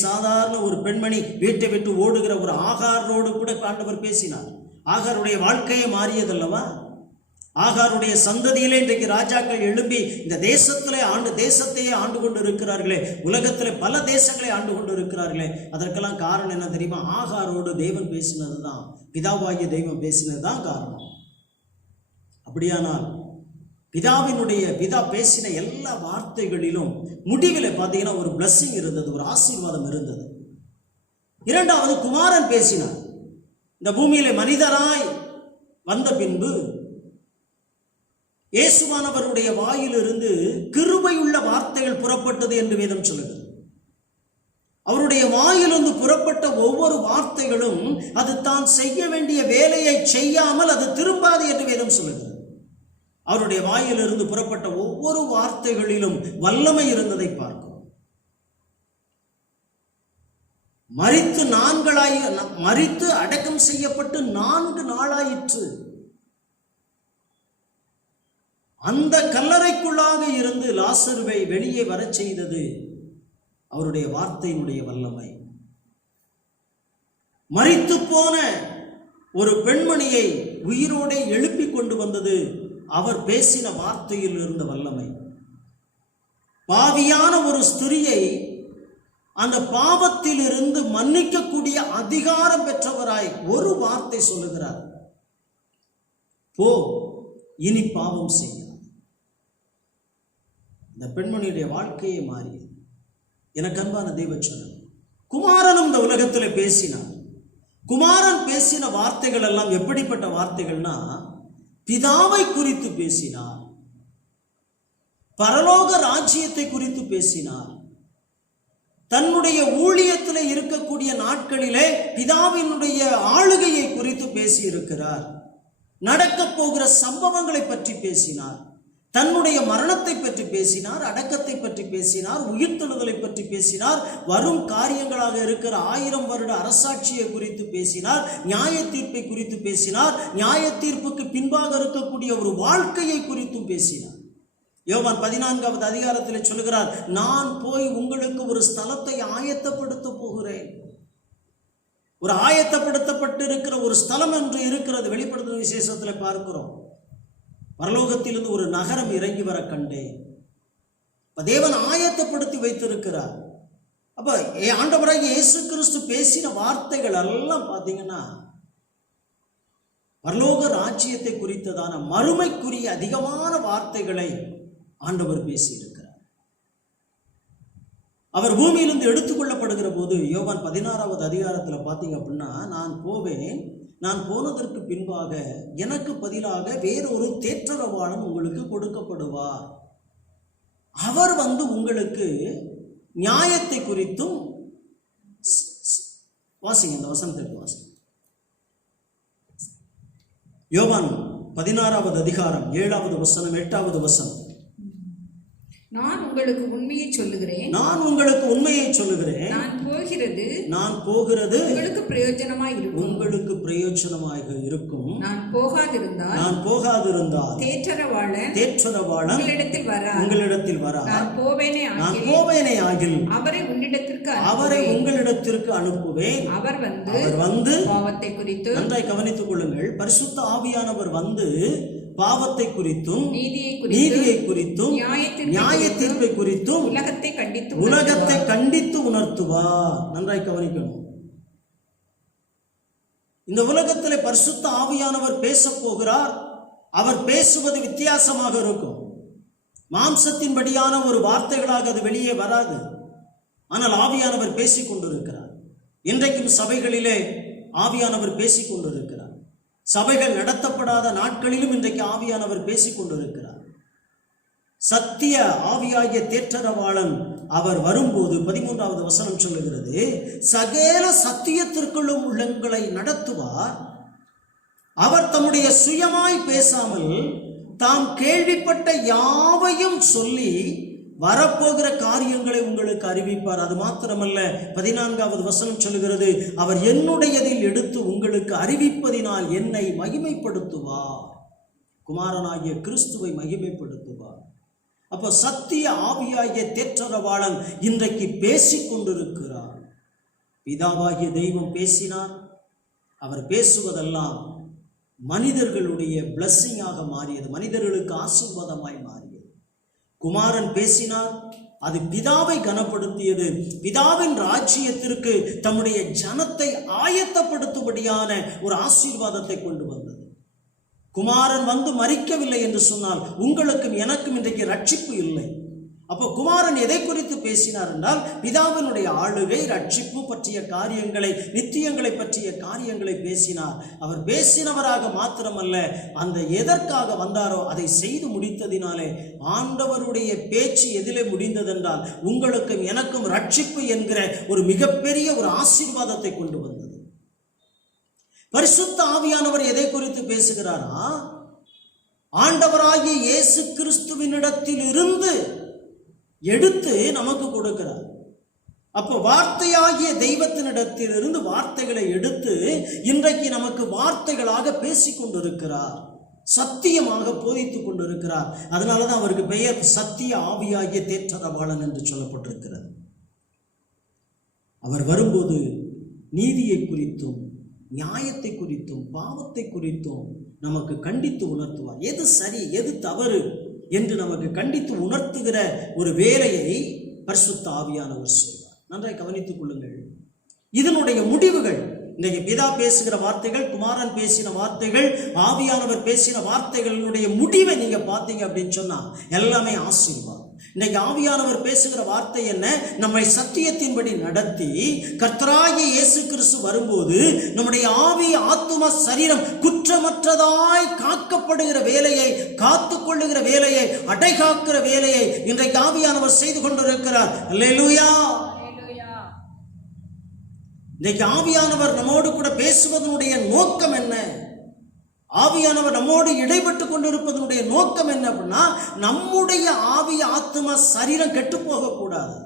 சாதாரண ஒரு பெண்மணி வீட்டை விட்டு ஓடுகிற ஒரு ஆகாரோடு கூட ஆண்டவர் பேசினார். ஆகாருடைய வாழ்க்கையே மாறியதல்லவா? ஆகாருடைய சந்ததியிலே இன்றைக்கு ராஜாக்கள் எழும்பி இந்த தேசத்தையே ஆண்டு கொண்டு இருக்கிறார்களே, உலகத்திலே பல தேசங்களை ஆண்டு கொண்டு இருக்கிறார்களே. அதற்கெல்லாம் காரணம் என்ன தெரியுமா? ஆகாரோடு தேவன் பேசினது தான், பிதாவாகிய தெய்வம் பேசினது தான் காரணம். அப்படியானால் பிதா பேசின எல்லா வார்த்தைகளிலும் முடிவில் பார்த்தீங்கன்னா ஒரு பிளஸிங் இருந்தது, ஒரு ஆசீர்வாதம் இருந்தது. 2வது குமாரன் பேசினார். இந்த பூமியில மனிதராய் வந்த பின்பு இயேசுவானவருடைய வாயிலிருந்து கிருபையுள்ள வார்த்தைகள் புறப்பட்டது என்று வேதம் சொல்லுகிறது. அவருடைய வாயிலிருந்து புறப்பட்ட ஒவ்வொரு வார்த்தைகளும் அது தான் செய்ய வேண்டிய வேலையை செய்யாமல் அது திரும்பாது என்று வேதம் சொல்லுகிறது. அவருடைய வாயிலிருந்து புறப்பட்ட ஒவ்வொரு வார்த்தைகளிலும் வல்லமை இருந்ததை பார்க்கிறோம். மரித்து அடக்கம் செய்யப்பட்டு 4 நாளாயிற்று. அந்த கல்லறைக்குள்ளாக இருந்து லாசருவை வெளியே வரச் செய்தது அவருடைய வார்த்தையினுடைய வல்லமை. மரித்து போன ஒரு பெண்மணியை உயிரோடே எழுப்பி கொண்டு வந்தது அவர் பேசின வார்த்தையில் இருந்த வல்லமை. பாவியான ஒரு ஸ்திரியை அந்த பாவத்தில் இருந்து மன்னிக்கக்கூடிய அதிகாரம் பெற்றவராய் ஒரு வார்த்தை சொல்லுகிறார், போ, இனி பாவம் செய்ய. இந்த பெண்மணியுடைய வாழ்க்கையை மாறியது. எனக்கு அன்பான தெய்வச்சனம், குமாரனும் இந்த உலகத்தில் பேசினார். குமாரன் பேசின வார்த்தைகள் எல்லாம் எப்படிப்பட்ட வார்த்தைகள்னா, பிதாவை குறித்து பேசினார், பரலோக ராஜ்யத்தை குறித்து பேசினார், தன்னுடைய ஊழியத்தில் இருக்கக்கூடிய நாட்களிலே பிதாவினுடைய ஆளுகையை குறித்து பேசி இருக்கிறார், நடக்க போகிற சம்பவங்களை பற்றி பேசினார், தன்னுடைய மரணத்தை பற்றி பேசினார், அடக்கத்தை பற்றி பேசினார், உயிர்த்தெழுதலை பற்றி பேசினார், வரும் காரியங்களாக இருக்கிற 1000 வருட அரசாட்சியை குறித்து பேசினார், நியாய தீர்ப்பை குறித்து பேசினார், நியாய தீர்ப்புக்கு பின்பாக இருக்கக்கூடிய ஒரு வாழ்க்கையை குறித்தும் பேசினார். யோவான் 14வது அதிகாரத்தில் சொல்கிறார், நான் போய் உங்களுக்கு ஒரு ஸ்தலத்தை ஆயத்தப்படுத்த போகிறேன். ஒரு ஆயத்தப்படுத்தப்பட்டு இருக்கிற ஒரு ஸ்தலம் என்று இருக்கிறது. வெளிப்படுத்தும் விசேஷத்தில் பார்க்கிறோம், பரலோகத்திலிருந்து ஒரு நகரம் இறங்கி வர கண்டேன். தேவன் ஆயத்தப்படுத்தி வைத்திருக்கிறார். அப்ப ஆண்டவராகிய இயேசு கிறிஸ்து பேசின வார்த்தைகள் எல்லாம் பார்த்தீங்கன்னா பரலோக ராஜ்யத்தை குறித்ததான மறுமைக்குரிய அதிகமான வார்த்தைகளை ஆண்டவர் பேசியிருக்கிறார். அவர் பூமியிலிருந்து எடுத்துக்கொள்ளப்படுகிற போது யோவான் 16வது அதிகாரத்தில் பார்த்தீங்க அப்படின்னா, நான் போவேன், நான் போனதற்கு பின்பாக எனக்கு பதிலாக வேறொரு தேற்றரவாளன் உங்களுக்கு கொடுக்கப்படுவார். அவர் உங்களுக்கு நியாயத்தை குறித்தும், வாசிங்க இந்த வசனத்திற்கு வாசிங்க. யோவான் 16வது அதிகாரம் 7வது வசனம் 8வது வசனம். நான் உங்களுக்கு உண்மையை சொல்லுகிறேன், நான் உங்களுக்கு உண்மையை சொல்லுகிறேன், நான் போகிறது உங்களுக்கு பிரயோஜனமாக இருக்கும், உங்களுக்கு பிரயோஜனமாக இருக்கும். நான் போகாதிருந்தால் தேற்றரவாளன் உங்களிடத்தில் வரார். நான் போவேனே ஆகில் அவரை உங்களிடத்திற்கு அனுப்புவேன். அவர் வந்து பாவத்தை குறித்து, நன்றாய் கவனித்துக் கொள்ளுங்கள், பரிசுத்த ஆவியானவர் வந்து பாவத்தை குறித்தும் நீதியை குறித்தும் நியாய தீர்ப்பை குறித்தும் உலகத்தை கண்டித்து உணர்த்துவார். நன்றாய் கவனிக்கணும். இந்த உலகத்தில் பரிசுத்த ஆவியானவர் பேச போகிறார். அவர் பேசுவது வித்தியாசமாக இருக்கும். மாம்சத்தின்படியான ஒரு வார்த்தைகளாக அது வெளியே வராது. ஆனால் ஆவியானவர் பேசிக் கொண்டிருக்கிறார். இன்றைக்கும் சபைகளிலே ஆவியானவர் பேசிக் கொண்டிருக்கிறார். சபைகள் நடத்தப்படாத நாட்களிலும் இன்றைக்கு ஆவியானவர் பேசிக் கொண்டிருக்கிறார். சத்திய ஆவியாகிய தேற்றரவாளன் அவர் வரும்போது 13வது வசனம் சொல்லுகிறது, சகல சத்தியத்திற்குள்ளும் உள்ளங்களை நடத்துவார். அவர் தம்முடைய சுயமாய் பேசாமல் தாம் கேள்விப்பட்ட யாவையும் சொல்லி வரப்போகிற காரியங்களை உங்களுக்கு அறிவிப்பார். அது மாத்திரமல்ல, 14வது வசனம் சொல்லுகிறது, அவர் என்னுடையதில் எடுத்து உங்களுக்கு அறிவிப்பதினால் என்னை மகிமைப்படுத்துவார். குமாரனாகிய கிறிஸ்துவை மகிமைப்படுத்துவார். அப்போ சத்திய ஆவியாகிய தேற்றரவாளன் இன்றைக்கு பேசிக் கொண்டிருக்கிறார். பிதாவாகிய தெய்வம் பேசினார். அவர் பேசுவதெல்லாம் மனிதர்களுடைய பிளஸ்ஸிங்காக மாறியது, மனிதர்களுக்கு ஆசீர்வாதமாய் மாறியது. குமாரன் பேசினார், அது பிதாவை கனப்படுத்தியது. பிதாவின் ராஜ்யத்திற்கு தம்முடைய ஜனத்தை ஆயத்தப்படுத்தும்படியான ஒரு ஆசீர்வாதத்தை கொண்டு வந்தது. குமாரன் வந்து மரிக்கவில்லை என்று சொன்னால் உங்களுக்கும் எனக்கும் இன்றைக்கு ரட்சிப்பு இல்லை. அப்போ குமாரன் எதை குறித்து பேசினார் என்றால், பிதாவினுடைய ஆளுகை, ரட்சிப்பு பற்றிய காரியங்களை, நித்தியங்களை பற்றிய காரியங்களை பேசினார். அவர் பேசினவராக மாத்திரமல்ல, அந்த எதற்காக வந்தாரோ அதை செய்து முடித்ததினாலே ஆண்டவருடைய பேச்சு எதிலே முடிந்ததென்றால் உங்களுக்கும் எனக்கும் ரட்சிப்பு என்கிற ஒரு மிகப்பெரிய ஒரு ஆசீர்வாதத்தை கொண்டு வந்தது. பரிசுத்த ஆவியானவர் எதை குறித்து பேசுகிறாரா? ஆண்டவராகிய இயேசு கிறிஸ்துவினிடத்தில் இருந்து எடுத்து நமக்கு கொடுக்கிறார். அப்போ வார்த்தையாகிய தெய்வத்தினிடத்திலிருந்து வார்த்தைகளை எடுத்து இன்றைக்கு நமக்கு வார்த்தைகளாக பேசிக் கொண்டிருக்கிறார், சத்தியமாக போதித்துக் கொண்டிருக்கிறார். அதனாலதான் அவருக்கு பெயர் சத்திய ஆவியாகிய தேற்றரவாளன் என்று சொல்லப்பட்டிருக்கிறது. அவர் வரும்போது நீதியை குறித்தும் நியாயத்தை குறித்தும் பாவத்தை குறித்தும் நமக்கு கண்டித்து உணர்த்துவார். எது சரி எது தவறு என்று நமக்கு கண்டித்து உணர்த்துகிற ஒரு வேலையை பரிசுத்த ஆவியானவர் செய்வார். நன்றாய் கவனித்துக் கொள்ளுங்கள். இதனுடைய முடிவுகள், இன்றைக்கு பிதா பேசுகிற வார்த்தைகள், குமாரன் பேசின வார்த்தைகள், ஆவியானவர் பேசின வார்த்தைகளுடைய முடிவை நீங்க பார்த்தீங்க அப்படின்னு சொன்னா எல்லாமே ஆசீர்வாதம். இன்றைக்கு ஆவியானவர் பேசுகிற வார்த்தை என்ன? நம்மை சத்தியத்தின்படி நடத்தி கர்த்தராகிய இயேசு கிறிஸ்து வரும்போது நம்முடைய ஆவி, ஆத்தும, சரீரம் குற்றமற்றதாய் காக்கப்படுகிற வேலையை, காத்துக்கொள்ளுகிற வேலையை, அடைகாக்கிற வேலையை இன்றைக்கு ஆவியானவர் செய்து கொண்டிருக்கிறார். அல்லேலூயா. இன்றைக்கு ஆவியானவர் நம்மோடு கூட பேசுவதனுடைய நோக்கம் என்ன? ஆவியானவர் நம்மோடு இடைப்பட்டு கொண்டிருப்பதனுடைய நோக்கம் என்ன அப்படின்னா, நம்முடைய ஆவி, ஆத்தும, சரீரம் கெட்டு போகக்கூடாது.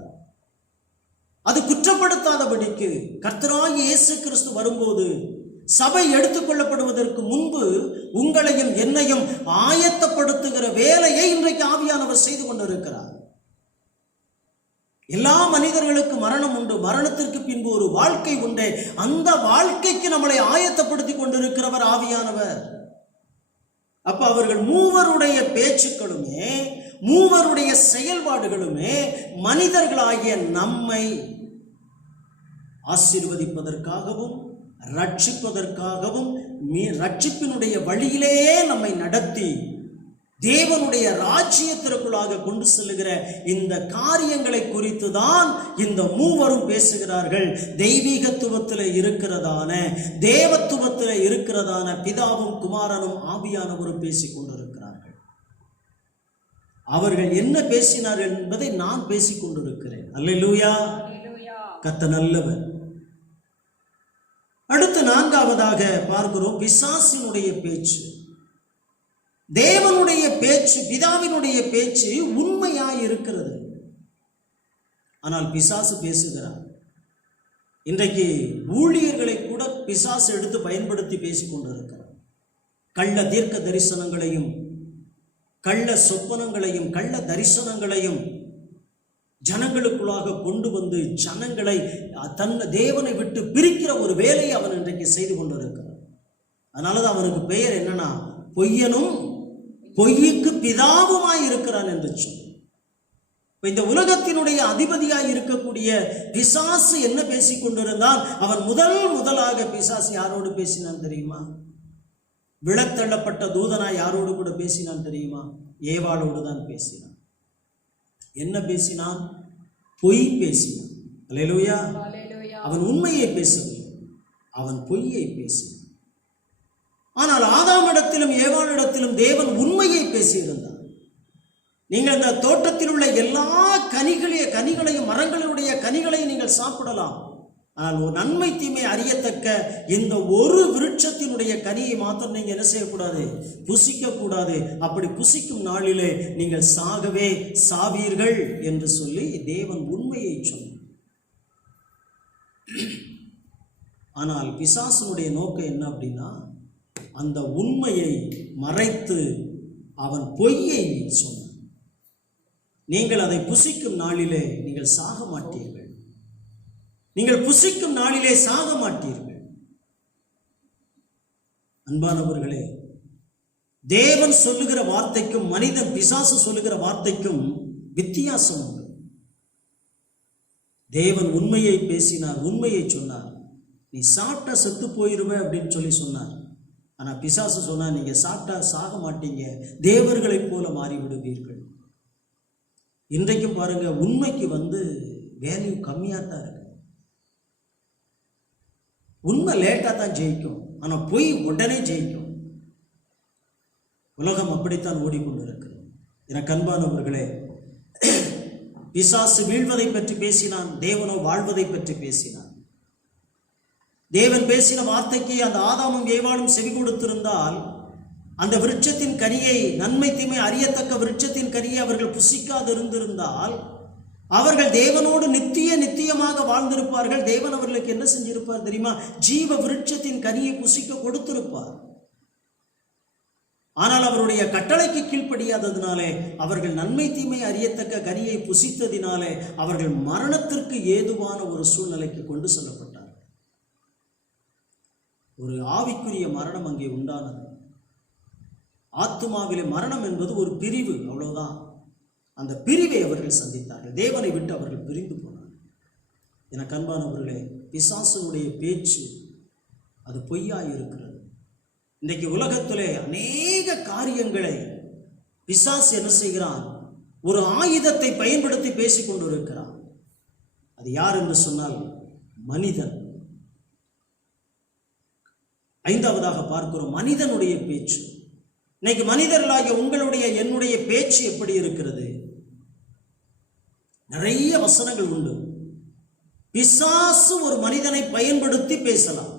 அது குற்றப்படுத்தாதபடிக்கு கர்த்தராகிய இயேசு கிறிஸ்து வரும்போது சபை எடுத்துக்கொள்ளப்படுவதற்கு முன்பு உங்களையும் என்னையும் ஆயத்தப்படுத்துகிற வேலையை இன்றைக்கு ஆவியானவர் செய்து கொண்டிருக்கிறார். எல்லா மனிதர்களுக்கும் மரணம் உண்டு, மரணத்திற்கு பின்பு ஒரு வாழ்க்கை உண்டு. அந்த வாழ்க்கைக்கு நம்மளை ஆயத்தப்படுத்தி கொண்டிருக்கிறவர் ஆவியானவர். அப்ப அவர்கள் மூவருடைய பேச்சுக்களுமே, மூவருடைய செயல்பாடுகளுமே மனிதர்களாகிய நம்மை ஆசீர்வதிப்பதற்காகவும் ரட்சிப்பதற்காகவும், ரட்சிப்பினுடைய வழியிலேயே நம்மை நடத்தி தேவனுடைய ராஜ்யத்திற்குள்ளாக கொண்டு செல்லுகிற இந்த காரியங்களை குறித்து தான் இந்த மூவரும் பேசுகிறார்கள். தெய்வீகத்துவத்தில் இருக்கிறதான, தேவத்துவத்தில் இருக்கிறதான பிதாவும் குமாரனும் ஆவியானவரும் பேசிக் கொண்டிருக்கிறார்கள். அவர்கள் என்ன பேசினார்கள் என்பதை நான் பேசிக் கொண்டிருக்கிறேன். அல்லேலூயா. கர்த்தர் நல்லவர். அடுத்து நான்காவதாக பார்க்கிறோம் பிசாசினுடைய பேச்சு. தேவனுடைய பேச்சு, பிதாவினுடைய பேச்சு உண்மையாய் இருக்கிறது. ஆனால் பிசாசு பேசுகிறார். இன்றைக்கு ஊழியர்களை கூட பிசாசு எடுத்து பயன்படுத்தி பேசிக் கொண்டிருக்கிறார். கள்ள தீர்க்க தரிசனங்களையும், கள்ள சொப்பனங்களையும், கள்ள தரிசனங்களையும் ஜனங்களுக்குள்ளாக கொண்டு வந்து ஜனங்களை தேவனை விட்டு பிரிக்கிற ஒரு வேலையை அவன் இன்றைக்கு செய்து கொண்டிருக்கிறான். அதனாலதான் அவனுக்கு பெயர் என்னன்னா, பொய்யனும் பொய்யுக்கு பிதாவுமாய் இருக்கிறான் என்று சொல்லி. இந்த உலகத்தினுடைய அதிபதியாய் இருக்கக்கூடிய பிசாசு என்ன பேசிக் கொண்டிருந்தான்? அவன் முதலாக பிசாசு யாரோடு பேசினான் தெரியுமா? விழத்தள்ளப்பட்ட தூதனாய் யாரோடு கூட பேசினான் தெரியுமா? ஏவாளோடு தான் பேசினான். என்ன பேசினான்? பொய் பேசினான். அல்லேலூயா. அவன் உண்மையை பேசவில்லை, அவன் பொய்யை பேசினான். ஆனால் ஆதாமிடத்திலும் ஏவாளிடத்திலும் தேவன் உண்மையை பேசியிருந்தார். நீங்கள் இந்த தோட்டத்தில் உள்ள எல்லா கனிகளையும், மரங்களுடைய கனிகளையும் நீங்கள் சாப்பிடலாம். ஆனால் ஒரு நன்மை தீமை அறியத்தக்க இந்த ஒரு விருட்சத்தினுடைய கனியை மாத்திரம் நீங்க என்ன செய்யக்கூடாது? புசிக்க கூடாது. அப்படி புசிக்கும் நாளிலே நீங்கள் சாகவே சாவீர்கள் என்று சொல்லி தேவன் உண்மையை சொன்னார். ஆனால் பிசாசுனுடைய நோக்கம் என்ன அப்படின்னா, அந்த உண்மையை மறைத்து அவன் பொய்யை சொன்னான். நீங்கள் அதை புசிக்கும் நாளிலே நீங்கள் சாக மாட்டீர்கள், நீங்கள் புசிக்கும் நாளிலே சாக மாட்டீர்கள். அன்பானவர்களே, தேவன் சொல்லுகிற வார்த்தைக்கும் மனிதன் பிசாசு சொல்லுகிற வார்த்தைக்கும் வித்தியாசம் உண்டு. தேவன் உண்மையை பேசினார், உண்மையை சொன்னார். நீ சாப்பிட்டா செத்து போயிருவே அப்படின்னு சொல்லி சொன்னார். ஆனா பிசாசு சொன்னா, நீங்க சாப்பிட்டா சாக மாட்டீங்க, தேவர்களைப் போல மாறிவிடுவீர்கள். இன்றைக்கும் பாருங்க, உண்மைக்கு வேல்யூ கம்மியா தான் இருக்கு. உண்மை லேட்டா தான் ஜெயிக்கும், ஆனா பொய் உடனே ஜெயிக்கும். உலகம் அப்படித்தான் ஓடிக்கொண்டிருக்கிறது. எனக்கு அன்பானவர்களே, பிசாசு வீழ்வதை பற்றி பேசினான், தேவனோ வாழ்வதை பற்றி பேசினான். தேவன் பேசின வார்த்தைக்கு அந்த ஆதாமும் ஏவாளும் செவி கொடுத்திருந்தால், அந்த விருட்சத்தின் கனியை, நன்மை தீமை அறியத்தக்க விருட்சத்தின் கனியை அவர்கள் புசிக்காது இருந்திருந்தால், அவர்கள் தேவனோடு நித்தியமாக வாழ்ந்திருப்பார்கள். தேவன் அவர்களுக்கு என்ன செஞ்சிருப்பார் தெரியுமா? ஜீவ விருட்சத்தின் கனியை புசிக்க கொடுத்திருப்பார். ஆனால் அவருடைய கட்டளைக்கு கீழ்ப்படியாததினாலே, அவர்கள் நன்மை தீமை அறியத்தக்க கனியை புசித்ததினாலே அவர்கள் மரணத்திற்கு ஏதுவான ஒரு சூழ்நிலைக்கு கொண்டு செல்லப்பட்டார். ஒரு ஆவிக்குரிய மரணம் அங்கே உண்டானது. ஆத்துமாவிலே மரணம் என்பது ஒரு பிரிவு, அவ்வளவுதான். அந்த பிரிவை அவர்கள் சந்தித்தார்கள். தேவனை விட்டு அவர்கள் பிரிந்து போனார்கள். எனக்கு அன்பானவர்களே, பிசாசனுடைய பேச்சு அது பொய்யாய் இருக்கிறது. இன்றைக்கு உலகத்திலே அநேக காரியங்களை பிசாசு என்ன செய்கிறான்? ஒரு ஆயுதத்தை பயன்படுத்தி பேசிக் கொண்டிருக்கிறான். அது யார் என்று சொன்னால் மனிதன். ஐந்தாவதாக பார்க்கிறோம் மனிதனுடைய பேச்சு. இன்னைக்கு மனிதர்களாகிய உங்களுடைய என்னுடைய பேச்சு எப்படி இருக்கிறது? நிறைய வசனங்கள் உண்டு. பிசாசு ஒரு மனிதனை பயன்படுத்தி பேசலாம்,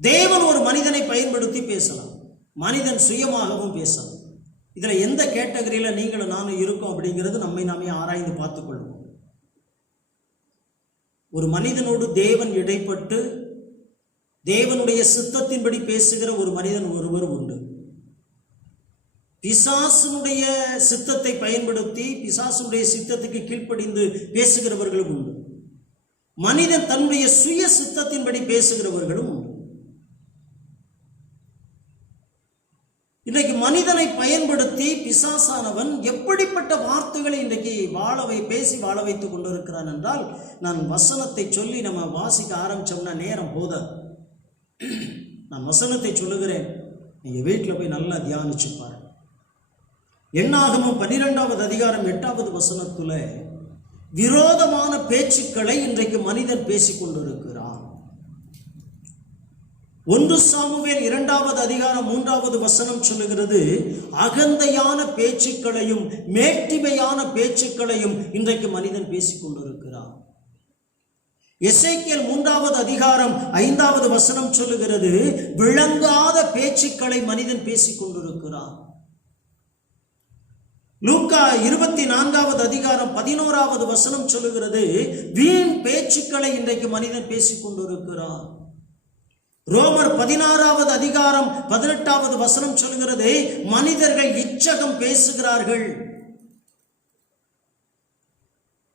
தேவன் ஒரு மனிதனை பயன்படுத்தி பேசலாம், மனிதன் சுயமாகவும் பேசலாம். இதுல எந்த கேட்டகரியில நீங்களும் நானும் இருக்கோம் அப்படிங்கிறது நம்மை நாமே ஆராய்ந்து பார்த்துக் கொள்வோம். ஒரு மனிதனோடு தேவன் இடைப்பட்டு தேவனுடைய சித்தத்தின்படி பேசுகிற ஒரு மனிதன் ஒருவர் உண்டு. பிசாசுடைய சித்தத்தை பயன்படுத்தி பிசாசுடைய சித்தத்துக்கு கீழ்ப்படிந்து பேசுகிறவர்களும் உண்டு. மனிதன் தன்னுடைய சுய சித்தத்தின்படி பேசுகிறவர்களும் உண்டு. இன்றைக்கு மனிதனை பயன்படுத்தி பிசாசானவன் எப்படிப்பட்ட வார்த்தைகளை இன்றைக்கு பேசி வாழ வைத்துக் கொண்டிருக்கிறான் என்றால், நான் வசனத்தை சொல்லி நம்ம வாசிக்க ஆரம்பிச்சோம்னா நேரம் போத. நான் வசனத்தை சொல்லுகிறேன், நீங்க வீட்டில் போய் நல்லா தியானிச்சு பாருங்க. என்னாகமம் 12வது அதிகாரம் 8வது வசனத்துல விரோதமான பேச்சுக்களை இன்றைக்கு மனிதன் பேசிக் கொண்டிருக்கிறான். 1 சாமுவேல் 2வது அதிகாரம் 3வது வசனம் சொல்லுகிறது, அகந்தையான பேச்சுக்களையும் மேட்டிமையான பேச்சுக்களையும் இன்றைக்கு மனிதன் பேசிக் கொண்டிருக்கிறான். எசேக்கியேல் 3வது அதிகாரம் 5வது வசனம் சொல்லுகிறது, விளங்காத பேச்சுக்களை மனிதன் பேசிக் கொண்டிருக்கிறான். லூக்கா 24வது அதிகாரம் 11வது வசனம் சொல்லுகிறது, வீண் பேச்சுக்களை இன்றைக்கு மனிதன் பேசிக் கொண்டிருக்கிறான். ரோமர் 16வது அதிகாரம் 18வது வசனம் சொல்கிறது, மனிதர்கள் இச்சகம் பேசுகிறார்கள்.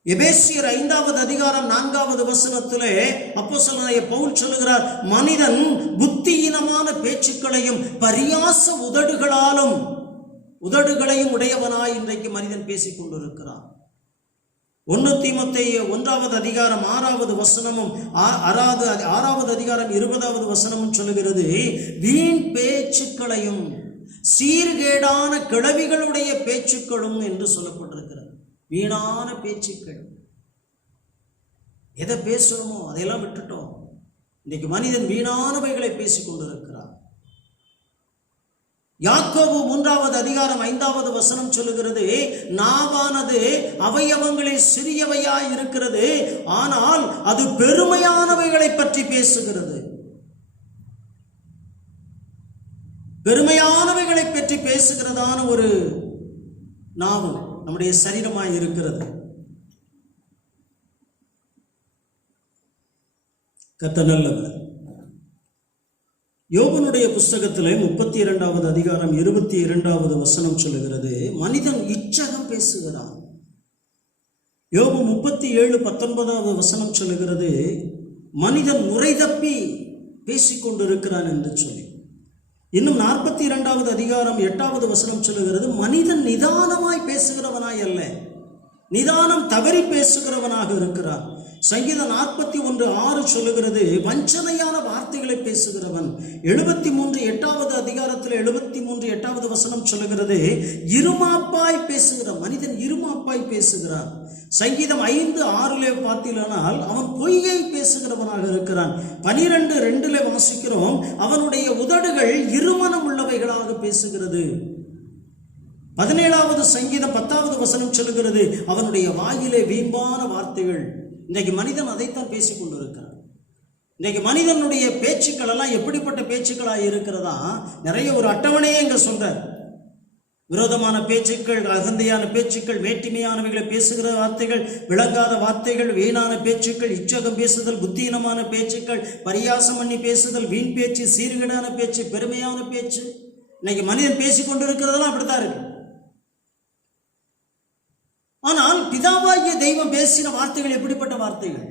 எபேசியர் 5வது அதிகாரம் 4வது வசனத்திலே அப்போஸ்தலனாகிய பவுல் சொல்லுகிறார், மனிதன் புத்தியீனமான பேச்சுக்களையும் பரியாச உதடுகளையும் உடையவனாய் இன்றைக்கு மனிதன் பேசிக் கொண்டிருக்கிறான். 1 தீமோத்தேயு 1வது அதிகாரம் 6வது வசனமும் 6வது அதிகாரம் 20வது வசனமும் சொல்லுகிறது, வீண் பேச்சுக்களையும் சீர்கேடான கிழவிகளுடைய பேச்சுக்களும் என்று சொல்லப்பட்டிருக்கிறது. வீணான பேச்சுக்கள், எதை பேசுறோமோ அதையெல்லாம் விட்டுட்டோம். இன்னைக்கு மனிதன் வீணானவைகளை பேசிக் கொண்டிருக்கிறார். யாக்கோபு 3வது அதிகாரம் 5வது வசனம் சொல்லுகிறது, நாவானது அவயவங்களில் சிறியவையாய் இருக்கிறது, ஆனால் அது பெருமையானவைகளை பற்றி பேசுகிறது. பெருமையானவைகளை பற்றி பேசுகிறதான ஒரு நாவு நம்முடைய சரீரமாய் இருக்கிறது. கர்த்தர் நல்லவர். யோபனுடைய புஸ்தகத்திலே 32வது அதிகாரம் 22வது வசனம் சொல்லுகிறது, மனிதன் இச்சகம் பேசுகிறான். யோபு 37:19வது வசனம் சொல்லுகிறது, மனிதன் முறை தப்பி பேசிக்கொண்டிருக்கிறான் என்று சொல்லி. இன்னும் 42வது அதிகாரம் 8வது வசனம் சொல்லுகிறது, மனிதன் நிதானமாய் பேசுகிறவனாய் அல்ல, நிதானம் தவறி பேசுகிறவனாக இருக்கிறான். சங்கீதம் 41:6 சொல்லுகிறது, வஞ்சனையான வார்த்தைகளை பேசுகிறவன். 73:8வது அதிகாரத்தில் 73:8வது வசனம் சொல்லுகிறது, இருமாப்பாய் பேசுகிற மனிதன் இருமாப்பாய் பேசுகிறான். சங்கீதம் 5:6 பார்த்தீங்கன்னால் அவன் பொய்யை பேசுகிறவனாக இருக்கிறான். 12:2 வாசிக்கிறோம், அவனுடைய உதடுகள் இருமனம் உள்ளவைகளாக பேசுகிறது. 17வது சங்கீதம் 10வது வசனம் சொல்லுகிறது, அவனுடைய வாயிலே வீம்பான வார்த்தைகள். இன்றைக்கு மனிதன் அதைத்தான் பேசிக் கொண்டிருக்கிறான். இன்றைக்கு மனிதனுடைய பேச்சுக்கள் எல்லாம் எப்படிப்பட்ட பேச்சுக்களாக இருக்கிறதா? நிறைய ஒரு அட்டவணையே இங்க சொல்றார். விரோதமான பேச்சுக்கள், அகந்தையான பேச்சுக்கள், வேற்றுமையானவைகளை பேசுகிற வார்த்தைகள், விளங்காத வார்த்தைகள், வீணான பேச்சுக்கள், இச்சகம் பேசுதல், புத்தீனமான பேச்சுக்கள், பரியாசம் பண்ணி பேசுதல், வீண் பேச்சு, சீர்கேடான பேச்சு, பெருமையான பேச்சு. இன்னைக்கு மனிதன் பேசிக் கொண்டிருக்கிறதெல்லாம் அப்படித்தான் இருக்கு. ஆனால் பிதாவாகிய தெய்வம் பேசின வார்த்தைகள் எப்படிப்பட்ட வார்த்தைகள்?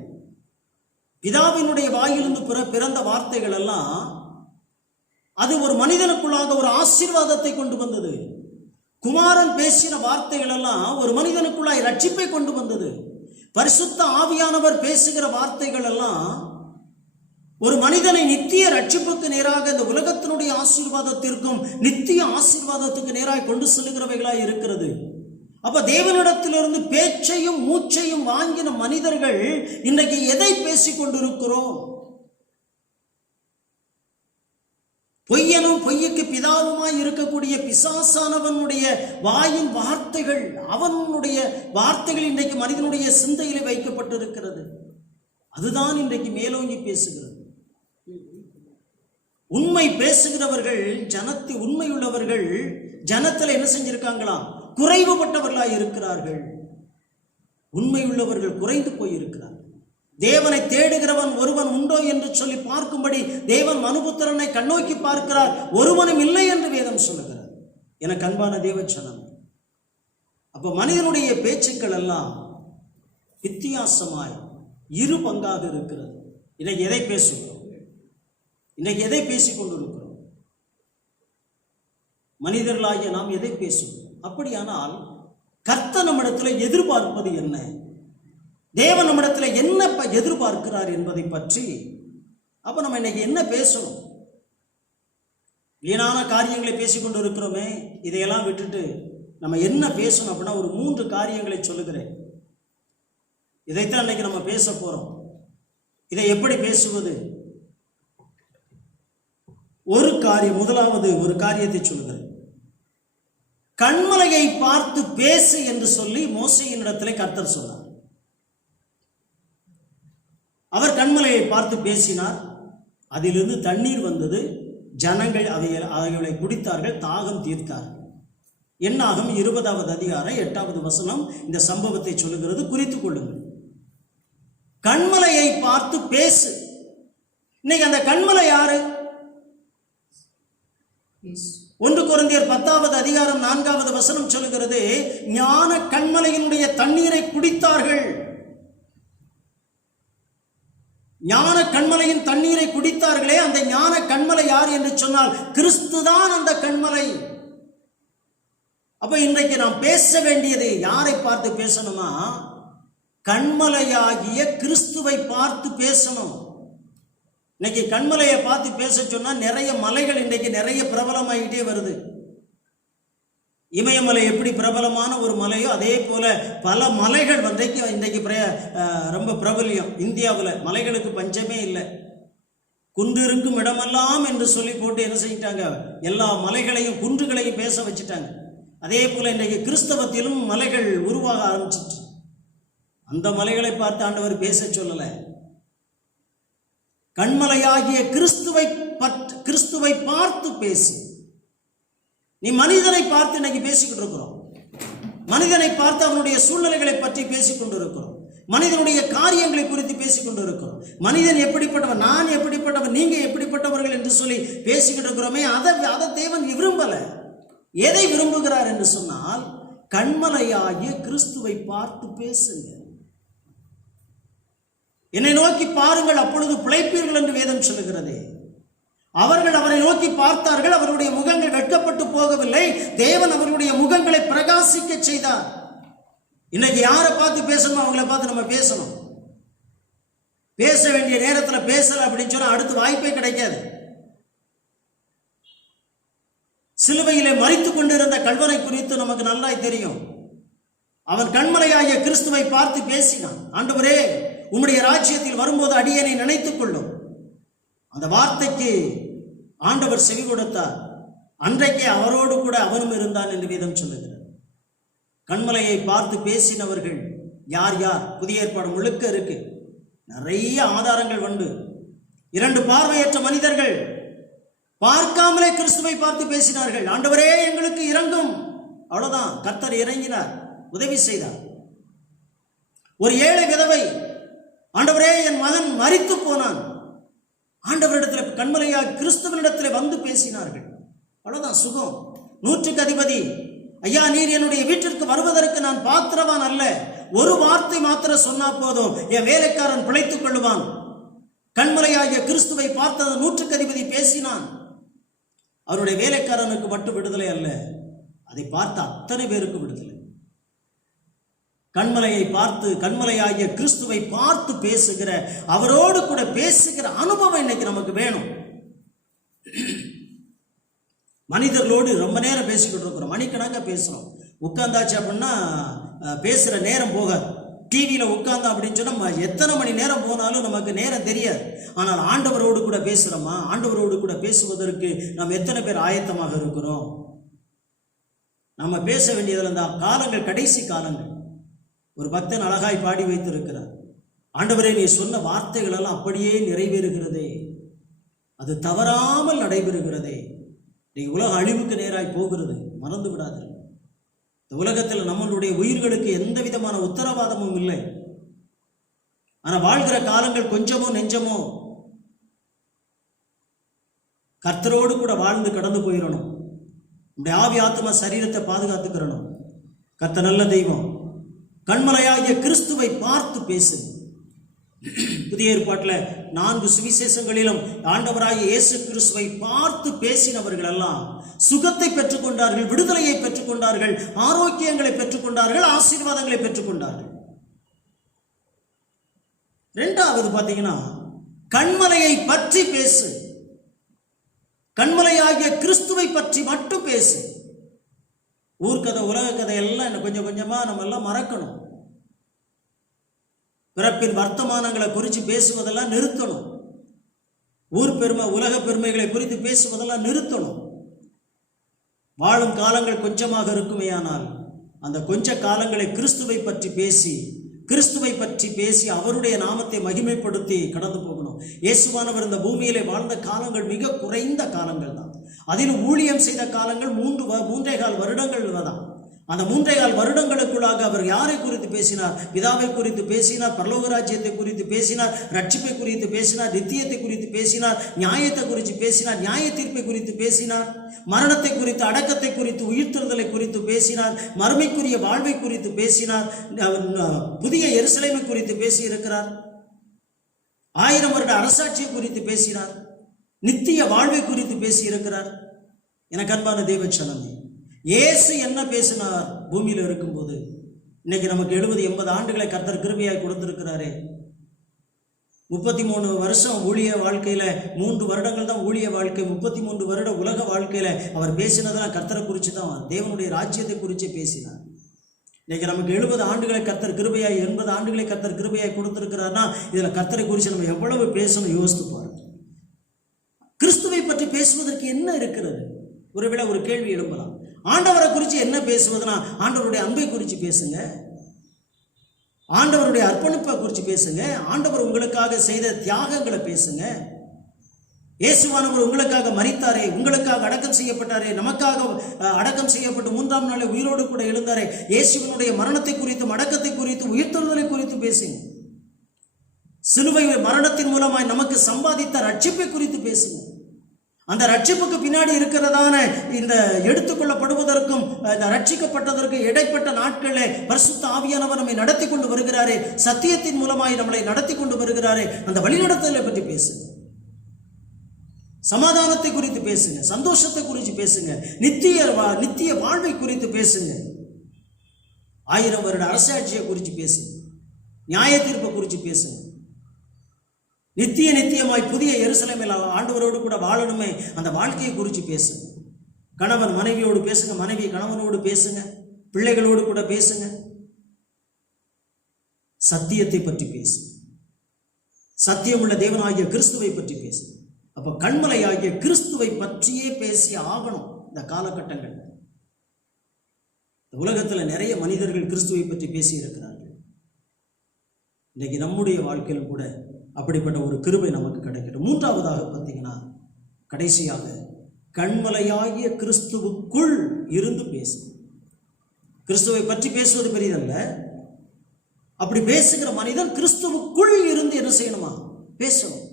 பிதாவினுடைய வாயிலிருந்து பிறந்த வார்த்தைகள் எல்லாம் அது ஒரு மனிதனுக்குள்ளாக ஒரு ஆசீர்வாதத்தை கொண்டு வந்தது. குமாரன் பேசின வார்த்தைகள் எல்லாம் ஒரு மனிதனுக்குள்ளாய் ரட்சிப்பை கொண்டு வந்தது. பரிசுத்த ஆவியானவர் பேசுகிற வார்த்தைகள் எல்லாம் ஒரு மனிதனை நித்திய ரட்சிப்புக்கு நேராக இந்த உலகத்தினுடைய ஆசீர்வாதத்திற்கும் நித்திய ஆசீர்வாதத்துக்கு நேராக கொண்டு செல்லுகிறவைகளாய் இருக்கிறது. அப்ப தேவனிடத்திலிருந்து பேச்சையும் மூச்சையும் வாங்கின மனிதர்கள் இன்றைக்கு எதை பேசிக் கொண்டிருக்கிறோம்? பொய்யனும் பொய்யுக்கு பிதாவுமாய் இருக்கக்கூடிய பிசாசானவனுடைய வாயின் வார்த்தைகள், அவனுடைய வார்த்தைகள் இன்றைக்கு மனிதனுடைய சிந்தையிலே வைக்கப்பட்டிருக்கிறது. அதுதான் இன்றைக்கு மேலோங்கி பேசுகிறது. உண்மை பேசுகிறவர்கள் உண்மையுள்ளவர்கள் ஜனத்தில் என்ன செஞ்சிருக்காங்களாம்? குறைவுபட்டவர்களாய் இருக்கிறார்கள். உண்மையுள்ளவர்கள் குறைந்து போயிருக்கிறார்கள். தேவனை தேடுகிறவன் ஒருவன் உண்டோ என்று சொல்லி பார்க்கும்படி தேவன் மனுபுத்திரனை கண்ணோக்கி பார்க்கிறார், ஒருவனும் இல்லை என்று வேதம் சொல்லுகிறார். எனக்கு அன்பான தேவச்சனம், அப்ப மனிதனுடைய பேச்சுக்கள் எல்லாம் வித்தியாசமாய் இரு பங்காக இருக்கிறது. இன்னைக்கு எதை பேசுகிறோம்? இன்னைக்கு எதை பேசிக் கொண்டிருக்கிறோம்? மனிதர்களாகிய நாம் எதை பேசுகிறோம்? அப்படியானால் கர்த்தர் நம்மிடத்தில் எதிர்பார்ப்பது என்ன? தேவன் நம்மிடத்தில் என்ன எதிர்பார்க்கிறார் என்பதை பற்றி அப்ப நம்ம இன்னைக்கு என்ன பேசணும்? வீணான காரியங்களை பேசிக்கொண்டு இருக்கிறோமே, இதையெல்லாம் விட்டுட்டு நம்ம என்ன பேசணும் அப்படின்னா ஒரு 3 காரியங்களை சொல்லுகிறேன். இதைத்தான் இன்னைக்கு நம்ம பேச போறோம். இதை எப்படி பேசுவது? முதலாவது ஒரு காரியத்தை சொல்லுகிறேன். கன்மலையை பார்த்து பேசு என்று சொல்லி மோசேயின் இடத்திலே கர்த்தர் சொன்னார். அவர் கன்மலையை பார்த்து பேசினார். அதிலிருந்து தண்ணீர் வந்தது. ஜனங்கள் அவைகளை குடித்தார்கள், தாகம் தீர்த்தார்கள். என்னாகும் 20வது அதிகாரம் 8வது வசனம் இந்த சம்பவத்தை சொல்லுகிறது. குறித்துக் கொள்ளுங்கள். கன்மலையை பார்த்து பேசு. இன்னைக்கு அந்த கன்மலை யாரு? 1 கொரிந்தியர் 10வது அதிகாரம் 4வது வசனம் சொல்லுகிறது, ஞான கன்மலையினுடைய தண்ணீரை குடித்தார்கள். ஞான கன்மலையின் தண்ணீரை குடித்தார்களே, அந்த ஞான கன்மலை யார் என்று சொன்னால் கிறிஸ்துதான் அந்த கன்மலை. அப்ப இன்றைக்கு நாம் பேச வேண்டியது யாரை பார்த்து பேசணுமா? கன்மலையாகிய கிறிஸ்துவை பார்த்து பேசணும். இன்னைக்கு கன்மலையை பார்த்து பேச சொன்னா நிறைய மலைகள் இன்றைக்கு நிறைய பிரபலமாகிட்டே வருது. இமயமலை எப்படி பிரபலமான ஒரு மலையோ அதே போல பல மலைகள் இன்றைக்கு ரொம்ப பிரபலியம். இந்தியாவில் மலைகளுக்கு பஞ்சமே இல்லை. குன்று இருக்கும் இடமெல்லாம் என்று சொல்லி போட்டு என்ன செஞ்சிட்டாங்க? எல்லா மலைகளையும் குன்றுகளையும் பேச வச்சுட்டாங்க. அதே போல இன்றைக்கு கிறிஸ்தவத்திலும் மலைகள் உருவாக ஆரம்பிச்சிட்டு, அந்த மலைகளை பார்த்து ஆண்டவர் பேச சொல்லலை. கன்மலையாகிய கிறிஸ்துவை பார்த்து பேசு. நீ மனிதனை பார்த்து இன்னைக்கு பேசிக்கிட்டு இருக்கிறோம். மனிதனை பார்த்து அவனுடைய சூழ்நிலைகளை பற்றி பேசிக் கொண்டிருக்கிறோம். மனிதனுடைய காரியங்களை குறித்து பேசிக் கொண்டிருக்கிறோம். மனிதன் எப்படிப்பட்டவன், நான் எப்படிப்பட்டவன், நீங்க எப்படிப்பட்டவர்கள் என்று சொல்லி பேசிக்கிட்டு இருக்கிறோமே, அதை தேவன் விரும்பல. எதை விரும்புகிறார் என்று சொன்னால் கன்மலையாகிய கிறிஸ்துவை பார்த்து பேசுங்க. என்னை நோக்கி பாருங்கள், அப்பொழுது பிழைப்பீர்கள் என்று வேதம் சொல்லுகிறது. அவர்கள் அவரை நோக்கி பார்த்தார்கள், அவருடைய முகங்கள் வெட்கப்பட்டு போகவில்லை. தேவன் அவருடைய முகங்களை பிரகாசிக்க செய்தார். இன்னைக்கு யாரை பார்த்து பேசணும்? அவங்கள பார்த்து நம்ம பேசணும். பேச வேண்டிய நேரத்தில் பேசல அப்படின்னு சொன்னா அடுத்து வாய்ப்பே கிடைக்காது. சிலுவையிலே மரித்துக் கொண்டிருந்த கல்வனை குறித்து நமக்கு நல்லாய் தெரியும். அவன் கன்மலையாகிய கிறிஸ்துவை பார்த்து பேசினான். ஆண்டவரே, உம்முடைய ராஜ்யத்தில் வரும்போது அடியேனை நினைத்துக் கொள்ளும். அந்த வார்த்தைக்கு ஆண்டவர் செவி கொடுத்தார். அன்றைக்கே அவரோடு கூட அவனும் இருந்தான் என்று வேதம் சொல்லுகிறது. கன்மலையை பார்த்து பேசினவர்கள் யார் யார்? புதிய ஏற்பாடு முழுக்க இருக்கு, நிறைய ஆதாரங்கள் உண்டு. 2 பார்வையற்ற மனிதர்கள் பார்க்காமலே கிறிஸ்துவை பார்த்து பேசினார்கள். ஆண்டவரே, எங்களுக்கு இறங்கும். அவ்வளவுதான். கர்த்தர் இறங்கினார், உதவி செய்தார். ஒரு ஏழை விதவை, ஆண்டவரே, என் மகன் மரித்து போனான். ஆண்டவரிடத்தில் கன்மலையாக கிறிஸ்துவனிடத்தில் வந்து பேசினார்கள். அவ்வளவுதான், சுகம். 100க்கு அதிபதி, ஐயா, நீர் என்னுடைய வீட்டிற்கு வருவதற்கு நான் பாத்திரவான் அல்ல. ஒரு வார்த்தை மாத்திரம் சொன்னா போதும், என் வேலைக்காரன் பிழைத்துக் கொள்ளுவான். கண்மலையாகிய கிறிஸ்துவை பார்த்த அந்த 100க்கு அதிபதி பேசினான். அவருடைய வேலைக்காரனுக்கு மட்டும் விடுதலை அல்ல, அதை பார்த்த அத்தனை பேருக்கு விடுதலை. கண்மலையை பார்த்து, கண்மலையாகிய கிறிஸ்துவை பார்த்து பேசுகிற, அவரோடு கூட பேசுகிற அனுபவம் இன்னைக்கு நமக்கு வேணும். மனிதர்களோடு ரொம்ப நேரம் பேசிக்கிட்டு இருக்கிறோம், மணிக்கணக்காக பேசுறோம். உட்கார்ந்தாச்சு அப்படின்னா பேசுற நேரம் போகாது. டிவியில் உட்கார்ந்தோம் அப்படின்னு சொன்னா எத்தனை மணி நேரம் போனாலும் நமக்கு நேரம் தெரியாது. ஆனால் ஆண்டவரோடு கூட பேசுறோமா? ஆண்டவரோடு கூட பேசுவதற்கு நாம் எத்தனை பேர் ஆயத்தமாக இருக்கிறோம்? நம்ம பேச வேண்டியதில் இந்த காலங்கள் கடைசி காலங்கள். ஒரு பக்தன் அழகாய் பாடி வைத்திருக்கிறார், ஆண்டவரே நீ சொன்ன வார்த்தைகள் எல்லாம் அப்படியே நிறைவேறுகிறதே, அது தவறாமல் நடைபெறுகிறதே. நீ உலக அழிவுக்கு நேராய் போகிறது, மறந்து விடாது. இந்த உலகத்தில் நம்மளுடைய உயிர்களுக்கு எந்த விதமான உத்தரவாதமும் இல்லை. ஆனால் வாழ்கிற காலங்கள் கொஞ்சமோ நெஞ்சமோ கர்த்தரோடு கூட வாழ்ந்து கடந்து போயிடணும். நம்முடைய ஆவி ஆத்மா சரீரத்தை பாதுகாத்துக்கிறணும். கர்த்தர் நல்ல தெய்வம். கண்மலையாகிய கிறிஸ்துவை பார்த்து பேசு. புதிய ஏற்பாட்டில் 4 சுவிசேஷங்களிலும் ஆண்டவராகிய இயேசு கிறிஸ்துவை பார்த்து பேசினவர்கள் எல்லாம் சுகத்தை பெற்றுக்கொண்டார்கள், விடுதலையை பெற்றுக்கொண்டார்கள், ஆரோக்கியங்களை பெற்றுக்கொண்டார்கள், ஆசீர்வாதங்களை பெற்றுக்கொண்டார்கள். 2வது பார்த்தீங்கன்னா, கண்மலையை பற்றி பேசு. கண்மலையாகிய கிறிஸ்துவை பற்றி மட்டும் பேசு. ஊர்க்கதை உலக கதை எல்லாம் கொஞ்சம் கொஞ்சமா நம்ம எல்லாம் மறக்கணும். பிறப்பின் வர்த்தமானங்களை குறித்து பேசுவதெல்லாம் நிறுத்தணும். ஊர் பெருமை, உலக பெருமைகளை குறித்து பேசுவதெல்லாம் நிறுத்தணும். வாழும் காலங்கள் கொஞ்சமாக இருக்குமேயானால் அந்த கொஞ்ச காலங்களை கிறிஸ்துவை பற்றி பேசி, கிறிஸ்துவை பற்றி பேசி அவருடைய நாமத்தை மகிமைப்படுத்தி கடந்து போகணும். இயேசுவானவர் இந்த பூமியிலே வாழ்ந்த காலங்கள் மிக குறைந்த காலங்கள் தான். அதில் ஊழியம் செய்த காலங்கள் 3.25 வருடங்கள் தான். அந்த 3.25 வருடங்களுக்குள்ளாக அவர் யாரை குறித்து பேசினார்? பிதாவை குறித்து பேசினார், பரலோக ராஜ்யத்தை குறித்து பேசினார், ரட்சிப்பை குறித்து பேசினார், நித்தியத்தை குறித்து பேசினார், நியாயத்தை குறித்து பேசினார், நியாய தீர்ப்பை குறித்து பேசினார், மரணத்தை குறித்து, அடக்கத்தை குறித்து, உயிர்த்தெழுதலை குறித்து பேசினார், மறுமைக்குரிய வாழ்வை குறித்து பேசினார், புதிய எருசலேமை குறித்து பேசி இருக்கிறார், 1000 வருட அரசாட்சியை குறித்து பேசினார், நித்திய வாழ்வை குறித்து பேசி இருக்கிறார். எனக்கு அன்பான தேவ ஜனமே, இயேசு என்ன பேசினார் பூமியில் இருக்கும்போது? இன்னைக்கு நமக்கு 70-80 ஆண்டுகளை கர்த்தர் கிருபையாய் கொடுத்திருக்கிறாரே. 33 வருஷம் ஊழிய வாழ்க்கையில 3 வருடங்கள் தான் ஊழிய வாழ்க்கை, 33 வருட உலக வாழ்க்கையில அவர் பேசினதெல்லாம் கர்த்தரை குறித்து தான், தேவனுடைய ராஜ்யத்தை குறித்து பேசினார். இன்னைக்கு நமக்கு 70 ஆண்டுகளை கர்த்தர் கிருபையாய், 80 ஆண்டுகளை கர்த்தர் கிருபையாய் கொடுத்திருக்கிறார்னா இதுல கர்த்தரை குறித்து நம்ம எவ்வளவு பேசணும் யோசித்து பாருங்க. கிறிஸ்துவை பற்றி பேசுவதற்கு என்ன இருக்கிறது? ஒருவேளை ஒரு கேள்வி எழும்பலாம், ஆண்டவரை குறித்து என்ன பேசுவதுனா ஆண்டவருடைய அன்பை குறித்து பேசுங்க, ஆண்டவருடைய அர்ப்பணிப்பை குறித்து பேசுங்க, ஆண்டவர் உங்களுக்காக செய்த தியாகங்களை பேசுங்க. இயேசுவானவர் உங்களுக்காக மரித்தாரே, உங்களுக்காக அடக்கம் செய்யப்பட்டாரே, நமக்காக அடக்கம் செய்யப்பட்டு 3ஆம் நாளை உயிரோடு கூட எழுந்தாரே, இயேசுவினுடைய மரணத்தை குறித்தும் அடக்கத்தை குறித்தும் உயிர்த்தெழுதலை குறித்து பேசுங்க. சிலுவை மரணத்தின் மூலமாய் நமக்கு சம்பாதித்த ரட்சிப்பை குறித்து பேசுங்க. அந்த ரட்சிப்புக்கு பின்னாடி இருக்கிறதான இந்த எடுத்துக்கொள்ளப்படுவதற்கும் ரட்சிக்கப்பட்டதற்கு இடைப்பட்ட நாட்களில் பரிசுத்த ஆவியானவர் நம்மை நடத்தி கொண்டு வருகிறாரே, சத்தியத்தின் மூலமாய் நம்மளை நடத்தி கொண்டு வருகிறாரே, அந்த வழிநடத்தலை பற்றி பேசுங்க. சமாதானத்தை குறித்து பேசுங்க, சந்தோஷத்தை குறித்து பேசுங்க, நித்திய வாழ்வை குறித்து பேசுங்க, 1000 வருட அரசாட்சியை குறித்து பேசுங்க, நியாய தீர்ப்பை குறித்து பேசுங்க, நித்தியமாய் புதிய எருசலேமில் ஆண்டவரோடு கூட வாழணுமே அந்த வாழ்க்கையை குறித்து பேசுங்க. கணவன் மனைவியோடு பேசுங்க, மனைவி கணவனோடு பேசுங்க, பிள்ளைகளோடு கூட பேசுங்க, சத்தியத்தை பற்றி பேசுங்க, சத்தியமுள்ள தேவனாகிய கிறிஸ்துவை பற்றி பேசுங்க. அப்ப கண்மலையாகிய கிறிஸ்துவை பற்றியே பேசி ஆகணும். இந்த காலகட்டங்கள் உலகத்தில் நிறைய மனிதர்கள் கிறிஸ்துவை பற்றி பேசி இருக்கிறார்கள். இன்னைக்கு நம்முடைய வாழ்க்கையில் கூட அப்படிப்பட்ட ஒரு கிருபை நமக்கு கிடைக்கட்டும். 3ஆவதாக பார்த்தீங்கன்னா, கடைசியாக கண்மலையாகிய கிறிஸ்துவுக்குள் இருந்து பேசு. கிறிஸ்துவை பற்றி பேசுவது பெரியதல்ல, அப்படி பேசுகிற மனிதன் கிறிஸ்துவுக்குள் இருந்து என்ன செய்யணுமா? பேசணும்.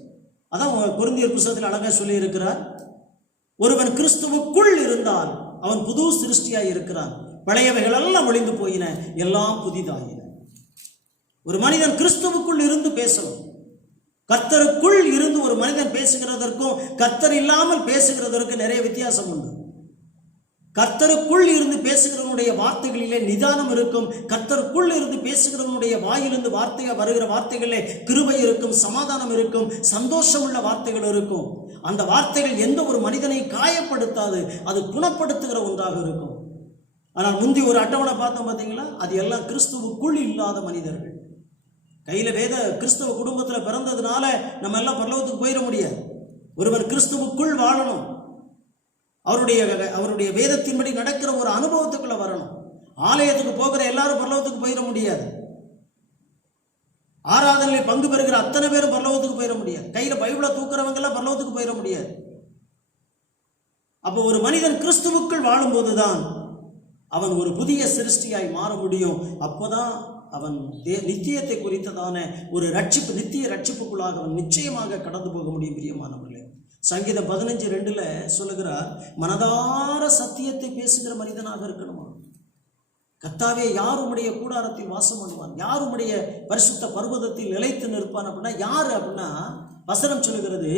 அதான் கொரிந்தியர் புத்தகத்தில் அழகா சொல்லி இருக்கிறார், ஒருவன் கிறிஸ்துவுக்குள் இருந்தால் அவன் புது சிருஷ்டியாய் இருக்கிறான், பழையவைகள் எல்லாம் ஒழிந்து போயின, எல்லாம் புதிதாயின. ஒரு மனிதன் கிறிஸ்துவுக்குள் இருந்து பேசணும். கர்த்தருக்குள் இருந்து ஒரு மனிதன் பேசுகிறதற்கும் கர்த்தர் இல்லாமல் பேசுகிறதற்கு நிறைய வித்தியாசம் உண்டு. கர்த்தருக்குள் இருந்து பேசுகிறவனுடைய வார்த்தைகளிலே நிதானம் இருக்கும். கர்த்தருக்குள் இருந்து பேசுகிறவனுடைய வாயிலிருந்து வருகிற வார்த்தைகளிலே கிருபை இருக்கும், சமாதானம் இருக்கும், சந்தோஷம் உள்ள வார்த்தைகள் இருக்கும். அந்த வார்த்தைகள் எந்த ஒரு மனிதனை காயப்படுத்தாது, அது குணப்படுத்துகிற ஒன்றாக இருக்கும். ஆனால் முந்தி ஒரு அட்டவணை பார்த்தோம் பார்த்தீங்களா, அது எல்லாம் கிறிஸ்துவுக்குள் இல்லாத மனிதர்கள். கையில கிறிஸ்தவ குடும்பத்தில் பிறந்ததுனால நம்ம எல்லாம் பரலோகத்துக்கு போயிட முடியாது. ஒருவர் கிறிஸ்துவுக்குள் வாழணும், அவருடைய வேதத்தின்படி நடக்கிற ஒரு அனுபவத்துக்குள்ள வரணும். ஆலயத்துக்கு போகிற எல்லாரும் பரலோகத்துக்கு போயிட முடியாது. ஆராதனையில் பங்கு பெறுகிற அத்தனை பேரும் பரலோகத்துக்கு போயிட முடியாது. கையில பைபிளை தூக்குறவங்க எல்லாம் பரலோகத்துக்கு போயிட முடியாது. அப்போ ஒரு மனிதன் கிறிஸ்துவுக்குள் வாழும் போதுதான் அவன் ஒரு புதிய சிருஷ்டியாய் மாற முடியும். அப்போதான் அவன் நித்தியத்தை குறித்ததான ஒரு நித்திய ரட்சிப்புக்குள்ளாக அவன் நிச்சயமாக கடந்து போக முடியும். பிரியமானவர்களே, சங்கீதம் 15:2 சொல்லுகிறார், மனதார சத்தியத்தை பேசுகிற மனிதனாக இருக்கணுமா? கர்த்தாவே, யார் உம்முடைய கூடாரத்தில் வாசம் பண்ணுவான், யார் உம்முடைய பரிசுத்த பர்வதத்தில் நிலைத்து நிற்பான் அப்படின்னா யாரு அப்படின்னா, வசனம் சொல்லுகிறது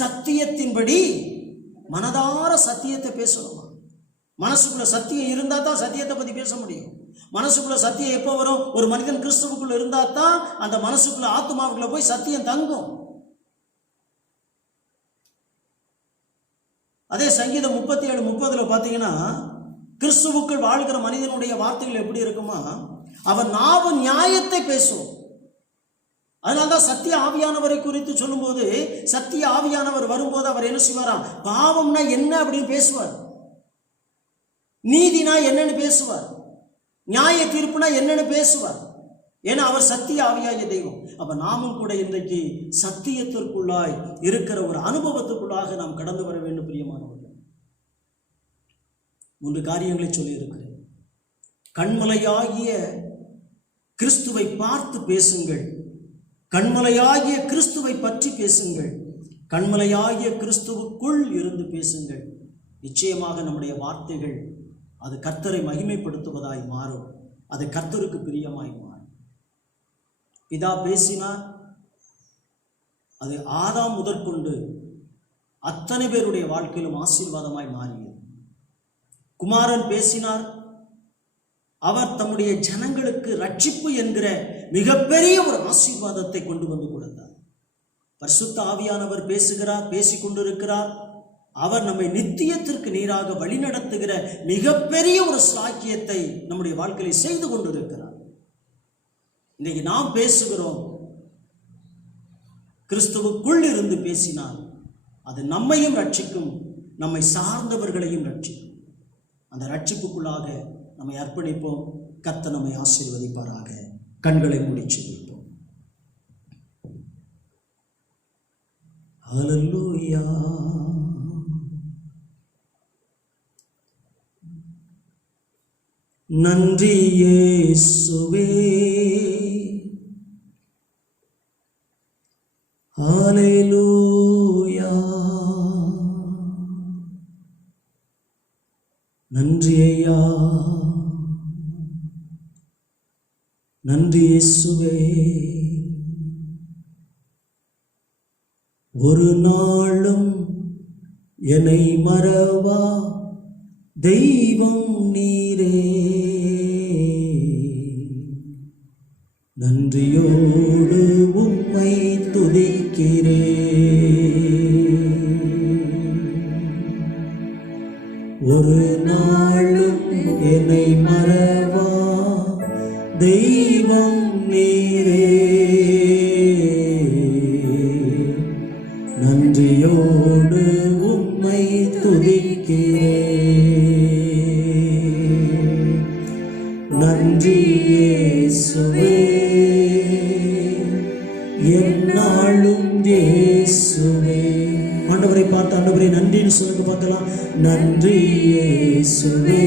சத்தியத்தின்படி மனதார சத்தியத்தை பேசணுமா. மனசுக்குள்ள சத்தியம் இருந்தா தான் சத்தியத்தை பத்தி பேச முடியும். மனசுக்குள்ள சத்தியம் எப்போ வரும்? ஒரு மனிதன் கிறிஸ்துவுக்குள்ள இருந்தா தான் அந்த மனசுக்குள்ள ஆத்மாவுக்குள்ள போய் சத்தியம் தங்கும். அதே சங்கீதம் 37:30 பார்த்தீங்கன்னா, கிறிஸ்துவுக்குள் வாழ்கிற மனிதனுடைய வார்த்தைகள் எப்படி இருக்குமா, அவன் நாவு நியாயத்தை பேசும். அதனால்தான் சத்திய ஆவியானவரை குறித்து சொல்லும்போது, சத்திய ஆவியானவர் வரும்போது அவர் என்ன செய்வாராம், பாவம்னா என்ன அப்படின்னு பேசுவார், நீதினா என்னன்னு பேசுவார், நியாய தீர்ப்புனா என்னன்னு பேசுவார். ஏன்னா அவர் சத்திய ஆவியாகிய தெய்வம். அப்ப நாமும் கூட இன்றைக்கு சத்தியத்திற்குள்ளாய் இருக்கிற ஒரு அனுபவத்துக்குள்ளாக நாம் கடந்து வர வேண்டும். பிரியமானவர்கள், 3 காரியங்களை சொல்லி இருக்கிறேன். கண்மலையாகிய கிறிஸ்துவை பார்த்து பேசுங்கள், கண்மலையாகிய கிறிஸ்துவை பற்றி பேசுங்கள், கண்மலையாகிய கிறிஸ்துவுக்குள் இருந்து பேசுங்கள். நிச்சயமாக நம்முடைய வார்த்தைகள் அது கர்த்தரை மகிமைப்படுத்துவதாய் மாறும், அது கர்த்தருக்கு பிரியமாய் மாறும். பிதா பேசினார், அது ஆதாம் முதற்கொண்டு அத்தனை பேருடைய வாழ்க்கையிலும் ஆசீர்வாதமாய் மாறியது. குமாரன் பேசினார், அவர் தம்முடைய ஜனங்களுக்கு ரட்சிப்பு என்கிற மிகப்பெரிய ஒரு ஆசீர்வாதத்தை கொண்டு வந்து கொடுத்தார். பரிசுத்த ஆவியானவர் பேசுகிறார், பேசிக்கொண்டிருக்கிறார். அவர் நம்மை நித்தியத்திற்கு நீராக வழிநடத்துகிற மிகப்பெரிய ஒரு சாக்கியத்தை நம்முடைய வாழ்க்கையை செய்து கொண்டிருக்கிறார். இன்னைக்கு நாம் பேசுகிறோம், கிறிஸ்துவுக்குள் இருந்து பேசினால் அது நம்மையும் ரட்சிக்கும், நம்மை சார்ந்தவர்களையும் ரட்சிக்கும். அந்த ரட்சிப்புக்குள்ளாக நம்மை அர்ப்பணிப்போம். கர்த்தர் நம்மை ஆசீர்வதிப்பாராக. கண்களை மூடி ஜெபிப்போம். ஹல்லேலூயா. நன்றி இயேசுவே, ஹல்லேலூயா. நன்றி ஐயா, நன்றி இயேசுவே. ஒரு நாளும் என்னை மறவா தெய்வம் நீரே, நன்றியோடு உம்மை துதிக்கிறேன். ஒரு நாளும் என்னை மறவா தெய்வம் நீரே, நன்றியோடு உம்மை துதிக்கிறேன். நன்றி இயேசுவே, என்னாலும் இயேசுவே. ஆண்டவரை பார்த்து ஆண்டவரே நன்றின்னு சொல்லுங்க பார்க்கலாம். நன்றி இயேசுவே,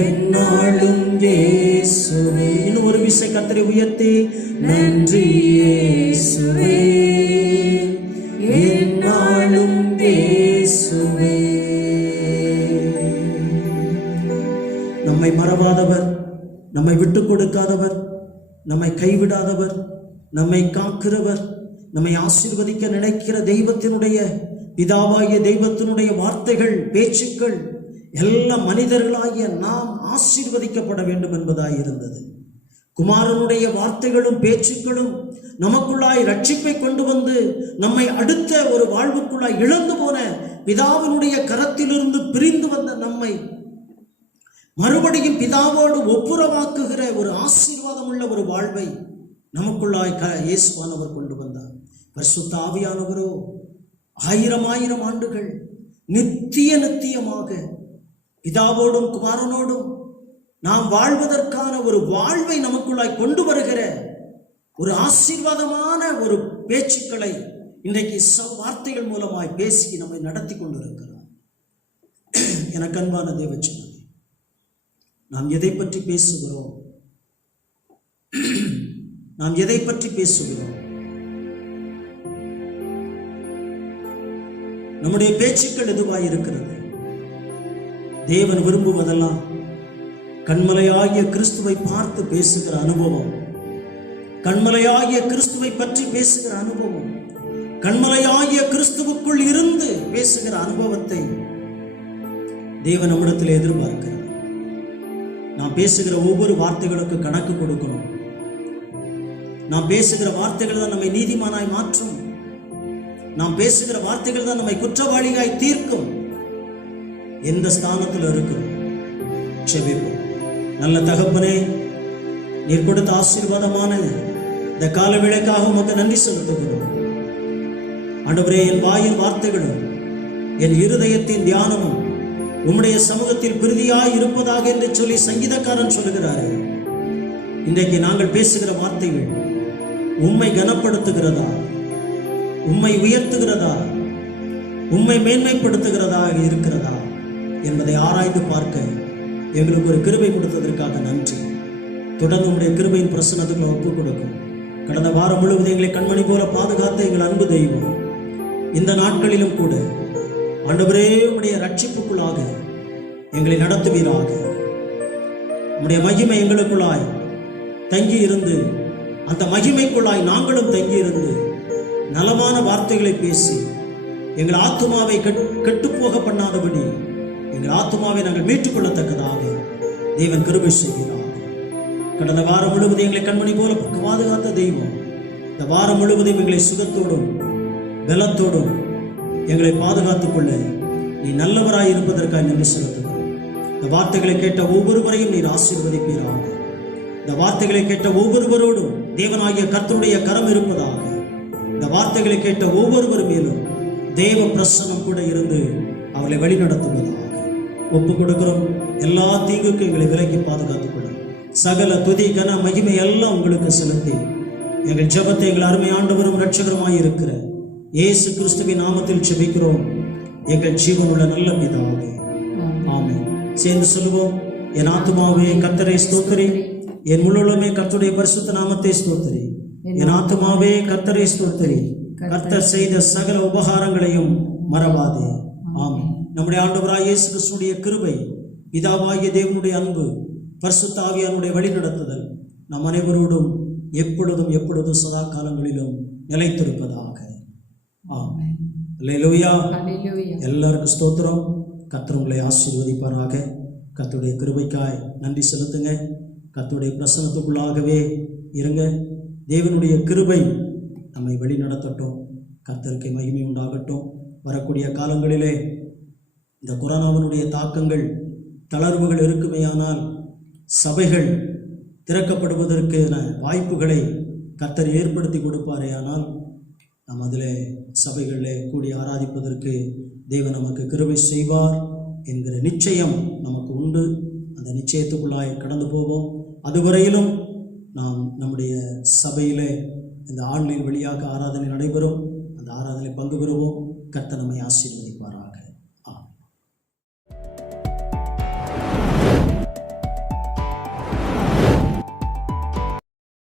என்னாலும் இயேசுவே. இன்னும் ஒரு விசை கர்த்தரை உயர்த்தி நன்றி இயேசுவே, என்னாலும் இயேசுவே. நம்மை மறவாதவர், நம்மை விட்டு கொடுக்காதவர், நம்மை கைவிடாதவர், நம்மை காக்கிறவர், நம்மை ஆசீர்வதிக்க நினைக்கிற தெய்வத்தினுடைய பிதாவாகிய தெய்வத்தினுடைய வார்த்தைகள், பேச்சுக்கள் எல்லாம் மனிதர்களாகிய நாம் ஆசீர்வதிக்கப்பட வேண்டும் என்பதாய் இருந்தது. குமாரனுடைய வார்த்தைகளும் பேச்சுக்களும் நமக்குள்ளாய் ரட்சிப்பை கொண்டு வந்து நம்மை அடுத்த ஒரு வாழ்வுக்குள்ளாய் இழந்து போன பிதாவினுடைய கரத்திலிருந்து பிரிந்து வந்த நம்மை மறுபடியும் பிதாவோடு ஒப்புரவாக்குகிற ஒரு ஆசீர்வாதம் உள்ள ஒரு வாழ்வை நமக்குள்ளாய் இயேசுவானவர் கொண்டு வந்தார். பரிசுத்த ஆவியானவரோ 1000 ஆண்டுகள் நித்தியமாக பிதாவோடும் குமாரனோடும் நாம் வாழ்வதற்கான ஒரு வாழ்வை நமக்குள்ளாய் கொண்டு வருகிற ஒரு ஆசீர்வாதமான ஒரு பேச்சுக்களை இன்றைக்கு வார்த்தைகள் மூலமாய் பேசி நம்மை நடத்தி கொண்டிருக்கிறார். எனக்கு அன்பான தேவச்சனமே, நாம் எதை பற்றி பேசுகிறோம்? நாம் எதை பற்றி பேசுகிறோம்? நம்முடைய பேச்சுக்கள் எதுவாய் இருக்கிறது? தேவன் விரும்புவதெல்லாம் கண்மலையாகிய கிறிஸ்துவை பார்த்து பேசுகிற அனுபவம், கண்மலையாகிய கிறிஸ்துவை பற்றி பேசுகிற அனுபவம், கண்மலையாகிய கிறிஸ்துவுக்குள் இருந்து பேசுகிற அனுபவத்தை தேவன் நம்மிடத்தில் எதிர்பார்க்கிறார். நாம் பேசுகிற ஒவ்வொரு வார்த்தைகளுக்கு கணக்கு கொடுக்கணும். நாம் பேசுகிற வார்த்தைகள் தான் நம்மை நீதிமானாய் மாற்றும். நாம் பேசுகிற வார்த்தைகள் தான் நம்மை குற்றவாளியாய் தீர்க்கும். எந்த ஸ்தானத்தில் இருக்கிறோம்? செபிப்போம். நல்ல தகப்பனே, நீர் கொடுத்த ஆசீர்வாதமான இந்த கால வேளைக்காக உமக்கு நன்றி செலுத்துகிறோம். ஆண்டவரே, என் வாயின் வார்த்தைகளும் என் இருதயத்தின் தியானமும் உம்முடைய சமூகத்தில் பிரதியாய் இருப்பதாக என்று சொல்லி சங்கீதக்காரன் சொல்லுகிறாரே, இன்றைக்கு நாங்கள் பேசுகிற வார்த்தைகள் உம்மை கனப்படுத்துகிறதா, உம்மை உயர்த்துகிறதா, உம்மை மேன்மைப்படுத்துகிறதா இருக்கிறதா என்பதை ஆராய்ந்து பார்க்க எங்களுக்கு ஒரு கிருபை கொடுத்ததற்காக நன்றி. தொடர்ந்து உங்களுடைய கிருபையின் பிரசன்னத்துக்குள்ள ஒப்புக் கொடுக்கும். கடந்த வாரம் முழுவதும் எங்களை கண்மணி போல பாதுகாத்த எங்கள் அன்பு தெய்வம், இந்த நாட்களிலும் கூட ஆண்டவரே உம்முடைய ரட்சிப்புக்குள்ளாக எங்களை நடத்துவீராக. உம்முடைய மகிமை எங்களுக்குள்ளாய் தங்கி இருந்து, அந்த மகிமைக்குள்ளாய் நாங்களும் தங்கி இருந்து நலமான வார்த்தைகளை பேசி எங்கள் ஆத்துமாவை கெட்டுப்போக பண்ணாதபடி எங்கள் ஆத்துமாவை நாங்கள் மீட்டுக்கொள்ளத்தக்கதாக தேவன் கிருபை செய்கிறார். கடந்த வாரம் முழுவதும் எங்களை கண்மணி போல பாதுகாத்த தெய்வம், இந்த வாரம் முழுவதும் எங்களை சுகத்தோடும் பலத்தோடும் எங்களை பாதுகாத்துக் கொள்ள நீ நல்லவராய் இருப்பதற்காக நன்றி செலுத்துகிறோம். இந்த வார்த்தைகளை கேட்ட ஒவ்வொருவரையும் நீர் ஆசீர்வதிப்பீராக. இந்த வார்த்தைகளை கேட்ட ஒவ்வொருவரோடும் தேவனாகிய கர்த்தருடைய கரம் இருப்பதாக. இந்த வார்த்தைகளை கேட்ட ஒவ்வொருவர் மேலும் தேவ பிரசன்னம் கூட இருந்து அவர்களை வழிநடத்துவதாக ஒப்புக் கொடுக்கிறோம். எல்லா தீங்குக்கும் எங்களை விலக்கி பாதுகாத்துக் கொள்ளும். சகல துதி கன மகிமை எல்லாம் உங்களுக்கு செலுத்தி எங்கள் ஜெபத்தை எங்கள் அருமை ஆண்டவரும் இரட்சகருமாய் இருக்கிற இயேசு கிறிஸ்துவின் நாமத்தில் ஜெபிக்கிறோம் எங்கள் ஜீவனுள்ள நல்ல பிதாவே, ஆமென். சேர்ந்து சொல்லுவோம். என் ஆத்துமாவே கர்த்தரை ஸ்தோத்திரி, என் முழுவதுமே கர்த்தருடைய பரிசுத்த நாமத்தை ஸ்தோத்திரி. என் ஆத்துமாவே கர்த்தரை ஸ்தோத்திரி, கர்த்தர் செய்த சகல உபகாரங்களையும் மறவாதே. ஆமென். நம்முடைய ஆண்டவராகிய இயேசு கிறிஸ்துவினுடைய கிருபை, பிதாவாகிய தேவனுடைய அன்பு, பரிசுத்த ஆவியானுடைய வழிநடத்துதல் நம் அனைவரோடும் எப்பொழுதும் சதா காலங்களிலும் நிலைத்திருப்பதாக. ஆமென். அல்லேலூயா. எல்லாருக்கும் ஸ்தோத்திரம். கர்த்தர் உங்களை ஆசீர்வதிப்பாராக. கர்த்தருடைய கிருபைக்காய் நன்றி செலுத்துங்க. கர்த்தருடைய பிரசன்னத்துக்குள்ளாகவே இருங்க. தேவனுடைய கிருபை நம்மை வழி நடத்தட்டும். கர்த்தருக்கு மகிமை உண்டாகட்டும். வரக்கூடிய காலங்களிலே இந்த கொரோனாவினுடைய தாக்கங்கள், தளர்வுகள் இருக்குமேயானால் சபைகள் திறக்கப்படுவதற்கான வாய்ப்புகளை கர்த்தர் ஏற்படுத்தி கொடுப்பாரே. ஆனால் நாம் அதில் சபைகளில் கூடி ஆராதிப்பதற்கு தேவன் நமக்கு கிருபை செய்வார் என்கிற நிச்சயம் நமக்கு உண்டு. அந்த நிச்சயத்துக்குள்ளாய் கடந்து போவோம். அதுவரையிலும் நாம் நம்முடைய சபையிலே இந்த ஆன்லைன் வழியாக ஆராதனை நடைபெறும். அந்த ஆராதனை பங்கு பெறுவோம். கர்த்தர் நம்மை ஆசீர்வதிப்பார்.